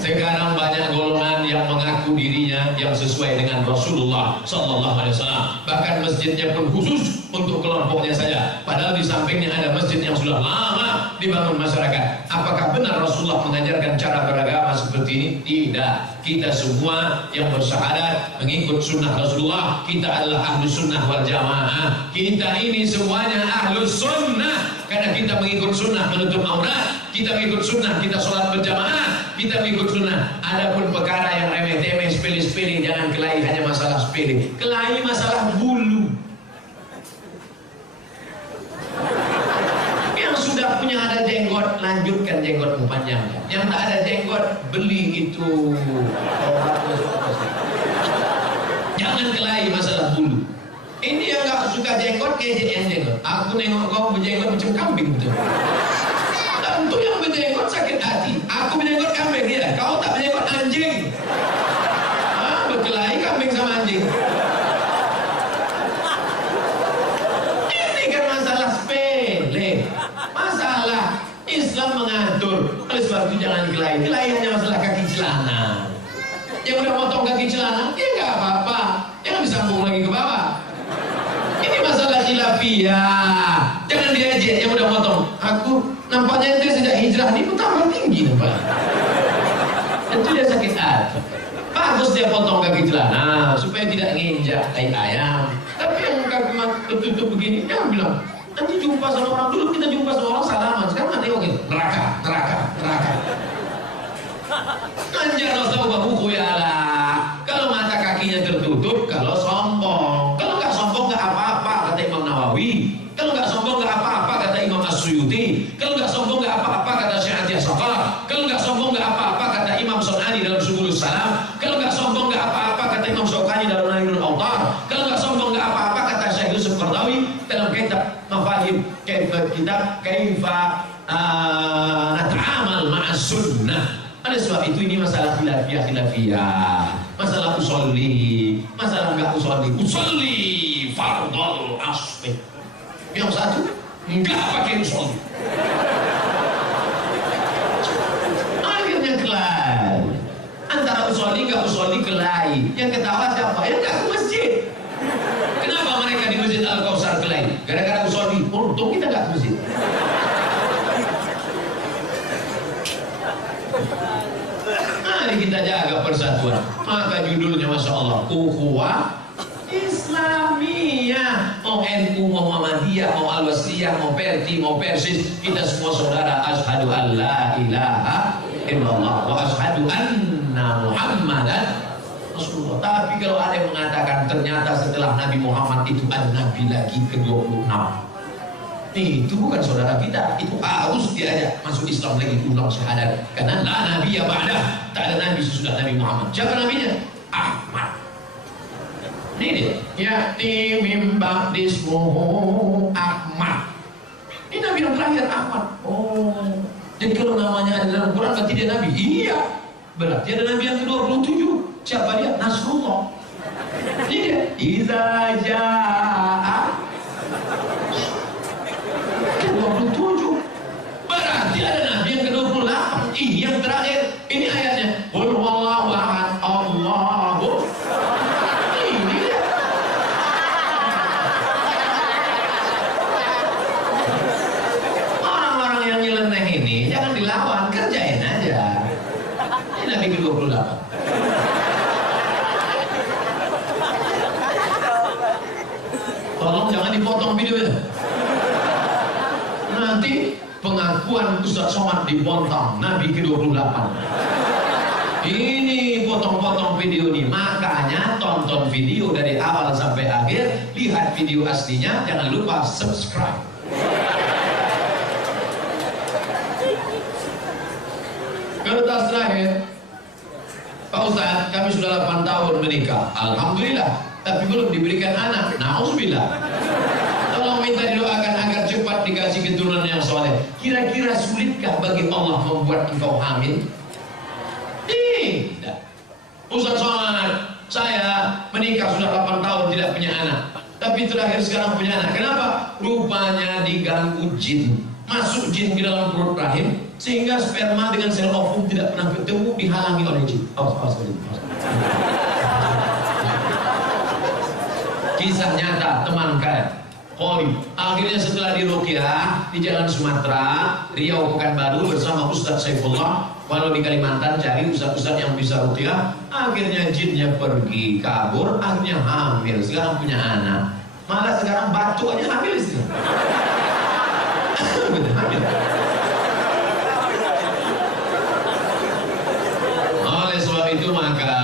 Sekarang banyak golongan yang mengaku dirinya yang sesuai dengan Rasulullah Sallallahu Alaihi Wasallam. Bahkan masjidnya pun khusus untuk kelompoknya saja. Padahal di sampingnya ada masjid yang sudah lama dibangun masyarakat. Apakah benar Rasulullah mengajarkan cara beragama seperti ini? Tidak. Kita semua yang bersyahadat mengikut sunnah Rasulullah, kita adalah ahlu sunnah wal jamaah. Kita ini semuanya ahlu sunnah karena kita mengikut sunnah menutup aurat. Kita mengikut sunnah, kita sholat berjamaah, kita mengikut sunnah. Adapun perkara yang remeh-temeh, sepele-sepele, jangan kelahi hanya masalah sepele. Kelahi masalah bulu. Yang sudah punya ada jenggot, lanjutkan jenggotmu panjangnya. Yang tak ada jenggot, beli itu. Jangan kelahi masalah bulu. Ini yang gak suka jenggot, ngejek yang jenggot. Aku nengok kau berjenggot macam kambing tuh. Tentu yang berjenggot sakit hati. Aku berjenggot kambing ya, kau tak berjenggot anjing. Berkelahi kambing sama anjing. Ini kan masalah sepele. Masalah Islam mengatur. Oleh sebab itu jangan kelahi. Kelahi hanya masalah kaki celana. Yang udah potong kaki celana, ya nggak apa-apa. Jangan disambung lagi ke bawah. Ini masalah khilafiyah. Jangan diejek yang udah potong. Aku nampaknya dia sejak hijrah ini pun tambah tinggi nampak. Itu dia sakit hati. Bagus dia potong kaki celana supaya tidak nginjak tai ayam. Tapi yang kaki tertutup begini, jangan bilang nanti jumpa sama orang. Dulu kita jumpa sama orang salaman, sekarang nanti oke neraka. Anjar Rasulullah buku ya lah. Kalau mata kakinya tertutup, kalau sombong. Kalau nggak sombong nggak apa-apa kata Imam Nawawi. Kalau nggak sombong nggak apa-apa kata Imam As-Suyuti. Kalau nggak sombong nggak apa-apa kata Syekh Atiyah Saqar. Kalau nggak sombong nggak apa-apa kata Imam Sunani dalam Subulus Salam. Kalau nggak sombong nggak apa-apa kata Imam Syaukani dalam Nailul Autar. Kalau nggak sombong nggak apa-apa kata Syekh Yusuf Qardawi dalam kitab Mafahim sahib kaifa nata'amal ma'as sunnah. Oleh sebab itu ini masalah khilafiyah, masalah usolli, masalah enggak usolli fardhul asli. Yang satu enggak pakai usolli, akhirnya kelai. Antara usolli enggak usolli kelai. Yang ketawa siapa? Yang enggak ke masjid. Kenapa mereka di Masjid Al-Kausar kelai? Gara-gara usolli. Untung kita enggak ke masjid. Mari kita jaga persatuan. Maka judulnya Masya Allah, Ukhuwah Islamiyah. Mau NU, mau Muhammadiyah, mau Al-Wasliyah, mau Perti, mau Persis, kita semua saudara. Asyhadu an la ilaha illallah wa asyhadu anna Muhammadan Rasulullah. Tapi kalau ada yang mengatakan ternyata setelah Nabi Muhammad itu ada Nabi lagi ke-26, itu bukan saudara kita, itu harus diajak masuk Islam lagi, ulang syahadat. Karena la nabi ya ba'dah, tak ada nabi sesudah Nabi Muhammad. Siapa nabinya? Ahmad. Ini dia. Ya'ti mim ba'di ismuhu Ahmad. Ini nabi yang terakhir, Ahmad. Oh, jadi kalau namanya ada dalam Quran berarti dia nabi? Iya. Berarti ada nabi yang ke-27. Siapa dia? Nasrullah. Ini dia. Iza ja'a 27. Berarti ada nabi yang ke-28. Ini yang terakhir. Ini ayatnya. Qul huwallahu ahad, Allahu. Ini dia. Orang-orang yang nyeleneh ini jangan dilawan, kerjain aja. Ini nabi ke-28. Tolong jangan dipotong videonya. Nanti pengakuan Ustaz Somad dipotong Nabi ke-28. Ini potong-potong video ini. Makanya tonton video dari awal sampai akhir, lihat video aslinya, jangan lupa subscribe. Kertas terakhir, Pak Ustaz, kami sudah 8 tahun menikah, alhamdulillah, tapi belum diberikan anak. Nauzubillah. Tolong minta didoakan agar cepat dikasih keturunan yang soleh. Kira-kira sulitkah bagi Allah membuat engkau hamil? Tidak. Ustaz Somad, saya menikah sudah 8 tahun tidak punya anak, tapi terakhir sekarang punya anak. Kenapa? Rupanya diganggu jin. Masuk jin ke dalam perut rahim, sehingga sperma dengan sel ovum tidak pernah ketemu, dihalangi oleh jin. Kisah nyata teman kalian. Akhirnya setelah diruqyah di Jalan Sumatera, Riau Pekanbaru bersama Ustaz Saifullah, walau di Kalimantan cari ustaz-ustaz yang bisa ruqyah, akhirnya jinnya pergi kabur, akhirnya hamil, sekarang punya anak. Malah sekarang batuk aja hamil istrinya. Hamil. Oleh sebab itu maka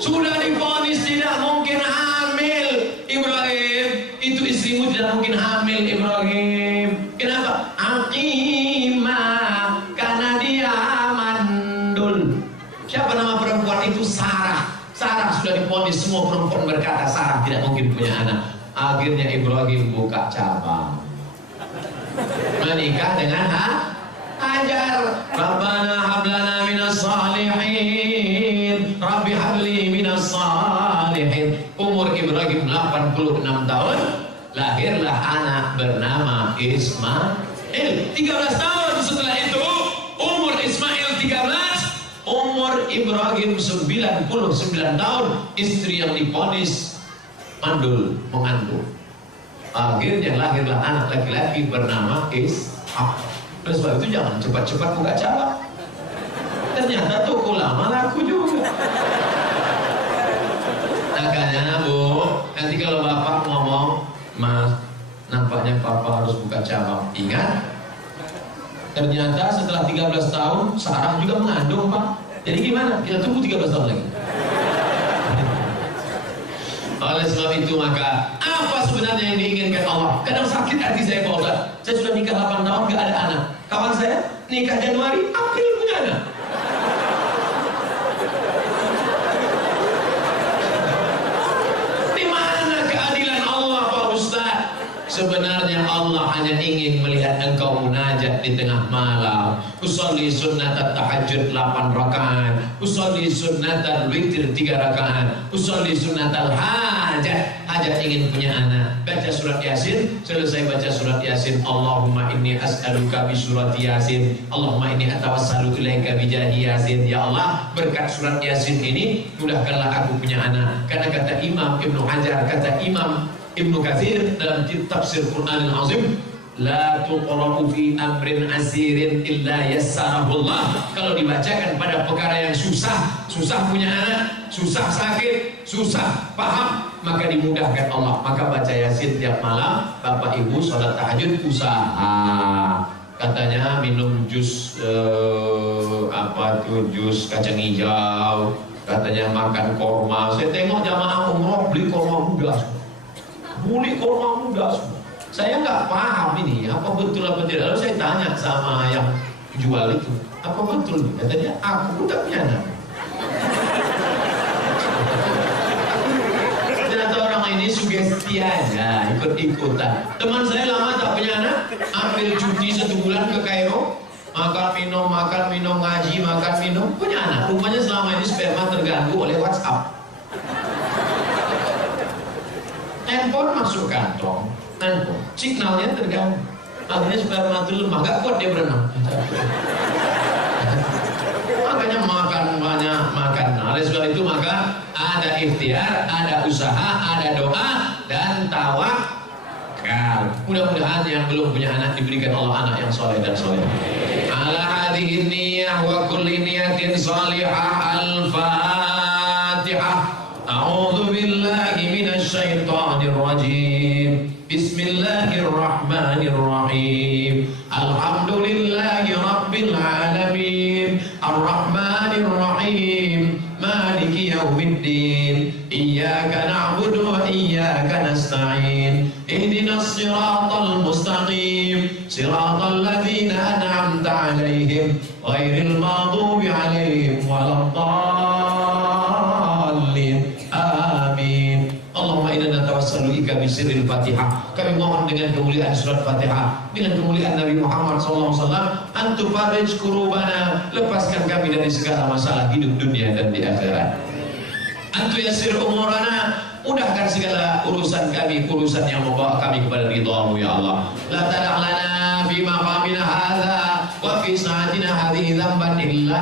sudah divonis tidak mungkin hamil Ibrahim. Itu istrimu tidak mungkin hamil Ibrahim. Kenapa? Aqimah, karena dia mandul. Siapa nama perempuan itu? Sarah. Sarah sudah divonis, semua perempuan berkata Sarah tidak mungkin punya anak. Akhirnya Ibrahim buka cabang, menikah dengan Hajar. Rabbana hablana minas salihin, Rabbi habli minas salihin. Umur Ibrahim 86 tahun, lahirlah anak bernama Ismail. 13 tahun setelah itu, umur Ismail 13, umur Ibrahim 99 tahun, istri yang divonis mandul, mengandung. Akhirnya lahirlah anak laki-laki bernama Ishak. Oleh sebab itu jangan cepat-cepat buka cabang. Ternyata toko lama laku juga. Makanya Bu, nanti kalau bapak ngomong, Mas, nampaknya papa harus buka cabang. Ingat, ternyata setelah 13 tahun Sarah juga mengandung, Pak. Jadi gimana? Kita tunggu 13 tahun lagi. Oleh sebab itu maka apa sebenarnya yang diinginkan Allah? Kadang sakit hati saya Pak Ustaz. Saya sudah nikah 8 tahun gak ada anak. Kawan saya nikah Januari, April punya anak. Di mana keadilan Allah Pak Ustaz? Sebenarnya Allah hanya ingin melihat engkau munajat di tengah malam. Usolli sunnat tahajud 8 rakaat, usolli sunnat witir 3 rakaat, usolli sunnat hajat, hajat ingin punya anak. Baca surat Yasin, selesai baca surat Yasin, Allahumma inni as'aluka bi surat Yasin, Allahumma inni atawassalu ilaika bi jahi Yasin. Ya Allah, berkat surat Yasin ini mudahkanlah aku punya anak. Karena kata Imam Ibnu Hajar, kata Imam Ibnu Katsir dalam tafsir Quranul Azim, la tuqra'u fi amrin asirin illa yassarahullah. Kalau dibacakan pada perkara yang susah, susah punya anak, susah sakit, susah paham, maka dimudahkan Allah. Maka baca Yasin tiap malam. Bapak Ibu sholat tahajud usaha. Katanya minum jus jus kacang hijau. Katanya makan korma. Saya tengok jamaah umroh beli korma muda. Beli korma muda semua. Saya nggak paham ini apa betul apa tidak. Lalu saya tanya sama yang jual itu, apa betul? Katanya aku udah punya anak. Ternyata orang ini sugesti aja, ikut-ikutan. Teman saya lama tak punya anak, ambil cuti 1 bulan ke Kairo, makan minum ngaji, makan minum, punya anak. Rupanya selama ini sperma terganggu oleh WhatsApp. Handphone masuk kantong, handphone signalnya terganggu, akhirnya sperma itu lemah, gak kuat dia berenang. Makanya makan banyak, makan. Oleh sebab itu maka ada ikhtiar, ada usaha, ada doa dan tawakal. Mudah-mudahan yang belum punya anak diberikan Allah anak yang soleh dan soleh. Ala hadhihi niyyah wa kulli niyatin salihah. Al-Fatihah. A'udzu billahi minasy syaithanir rajim. Bismillahirrahmanirrahim. Alhamdulillahi rabbil alamin. Arrahmanir rahim. Maliki yaumiddin. Iyyaka na'budu wa iyyaka nasta'in. Ihdinas siratal mustaqim. Siratal ladzina an'amta 'alaihim ghairil maghdubi 'alaihim waladdallin. Amin. Allahumma inna natawassalu ika bisirril Fatihah. Kami mohon dengan kemuliaan surat Fatihah, dengan kemuliaan Nabi Muhammad SAW, antu farij kurubana, lepaskan kami dari segala masalah hidup dunia dan di akhirat. Antu yasir umurana, mudahkan segala urusan kami, urusan yang membawa kami kepada ridhamu ya Allah. La tada'lana fi maqamina hadza wa fi sa'atina hadhihi dzamban illa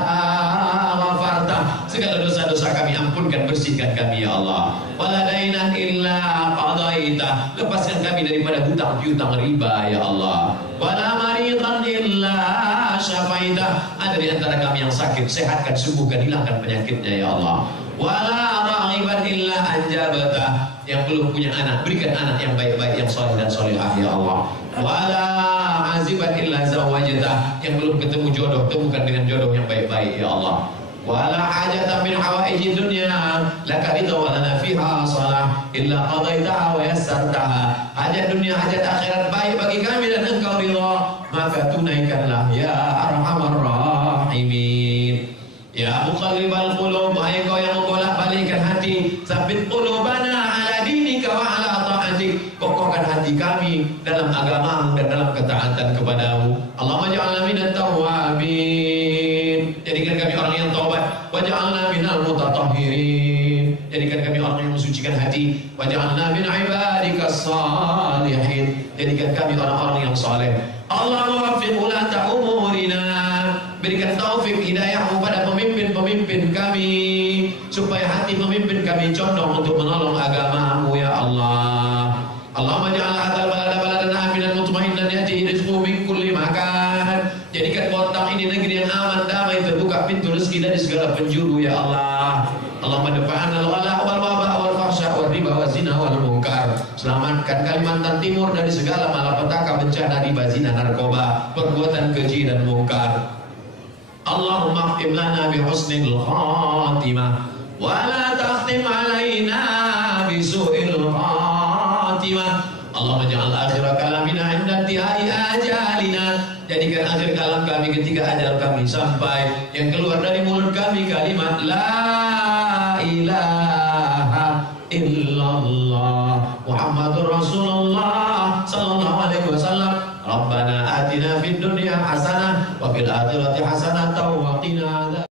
ghafarta. Segala dosa-dosa kami ampunkan, bersihkan kami ya Allah. Wala dainan illa qadaita, lepaskan kami daripada hutang piutang riba ya Allah. Wala maridan illa syafaita, ada di antara kami yang sakit, sehatkan, sembuhkan, hilangkan penyakitnya ya Allah. Wala raghiban illa anjabata, yang belum punya anak, berikan anak yang baik-baik, yang soleh dan solehah ya Allah. Wala aziban illa zawajata, yang belum ketemu jodoh, temukan dengan jodoh yang baik-baik ya Allah. Wala hajatan min hawaiji dunya laka ridha wa lana fiha salah illa qadaitaha wa yassartaha. Hajat dunia, hajat akhirat baik bagi kami dan engkau ridha, maka tunaikanlah ya arhamar rahimin. Ya muqallibal qulub, hai kau yang membolak-balikkan hati, tsabbit qulubana ala dinika wa ala ta'atik, kokohkan hati kami dalam agamamu dan dalam ketaatan kepadamu. Allahumma ja'alna minat tawwabin, jadikan kami orang yang taubat. Waj'alna minal mutatahhirin, jadikan kami orang yang mensucikan hati. Waj'alna min ibadikas salihin, jadikan kami orang-orang yang saleh. Allahumma waffiq ulata umurina, berikan taufik hidayahmu pada pemimpin-pemimpin kami, supaya hati pemimpin kami condong untuk menolong agamamu ya Allah. Allahumma ja'al hadzal balada baladan aminan mutmainnan ya'tihi rizquhu min kulli makan, jadikan kota ini negeri yang aman, damai, terbuka pintu rezeki dari segala penjuru ya Allah. Allahumma dafa'ana al-ghala wal waba wal fahsya wal riba wal zina wal munkar, selamatkan Kalimantan Timur dari segala malapetaka, bencana, riba, zina, narkoba, perbuatan keji dan munkar. Allahumma khtim lana bi husnil khatimah wa la takhtim alaina bi su'il khatimah. Allahumma ja'al akhir kalamina inda intihai ajalina, jadikan akhir kalam kami ketika ajal kami sampai, yang keluar dari mulut kami kalimat la ilaha illallah Muhammadur Rasulullah sallallahu alaihi wasallam. Rabbana atina fid dunya hasanah wa fil akhirati hasanah wa qina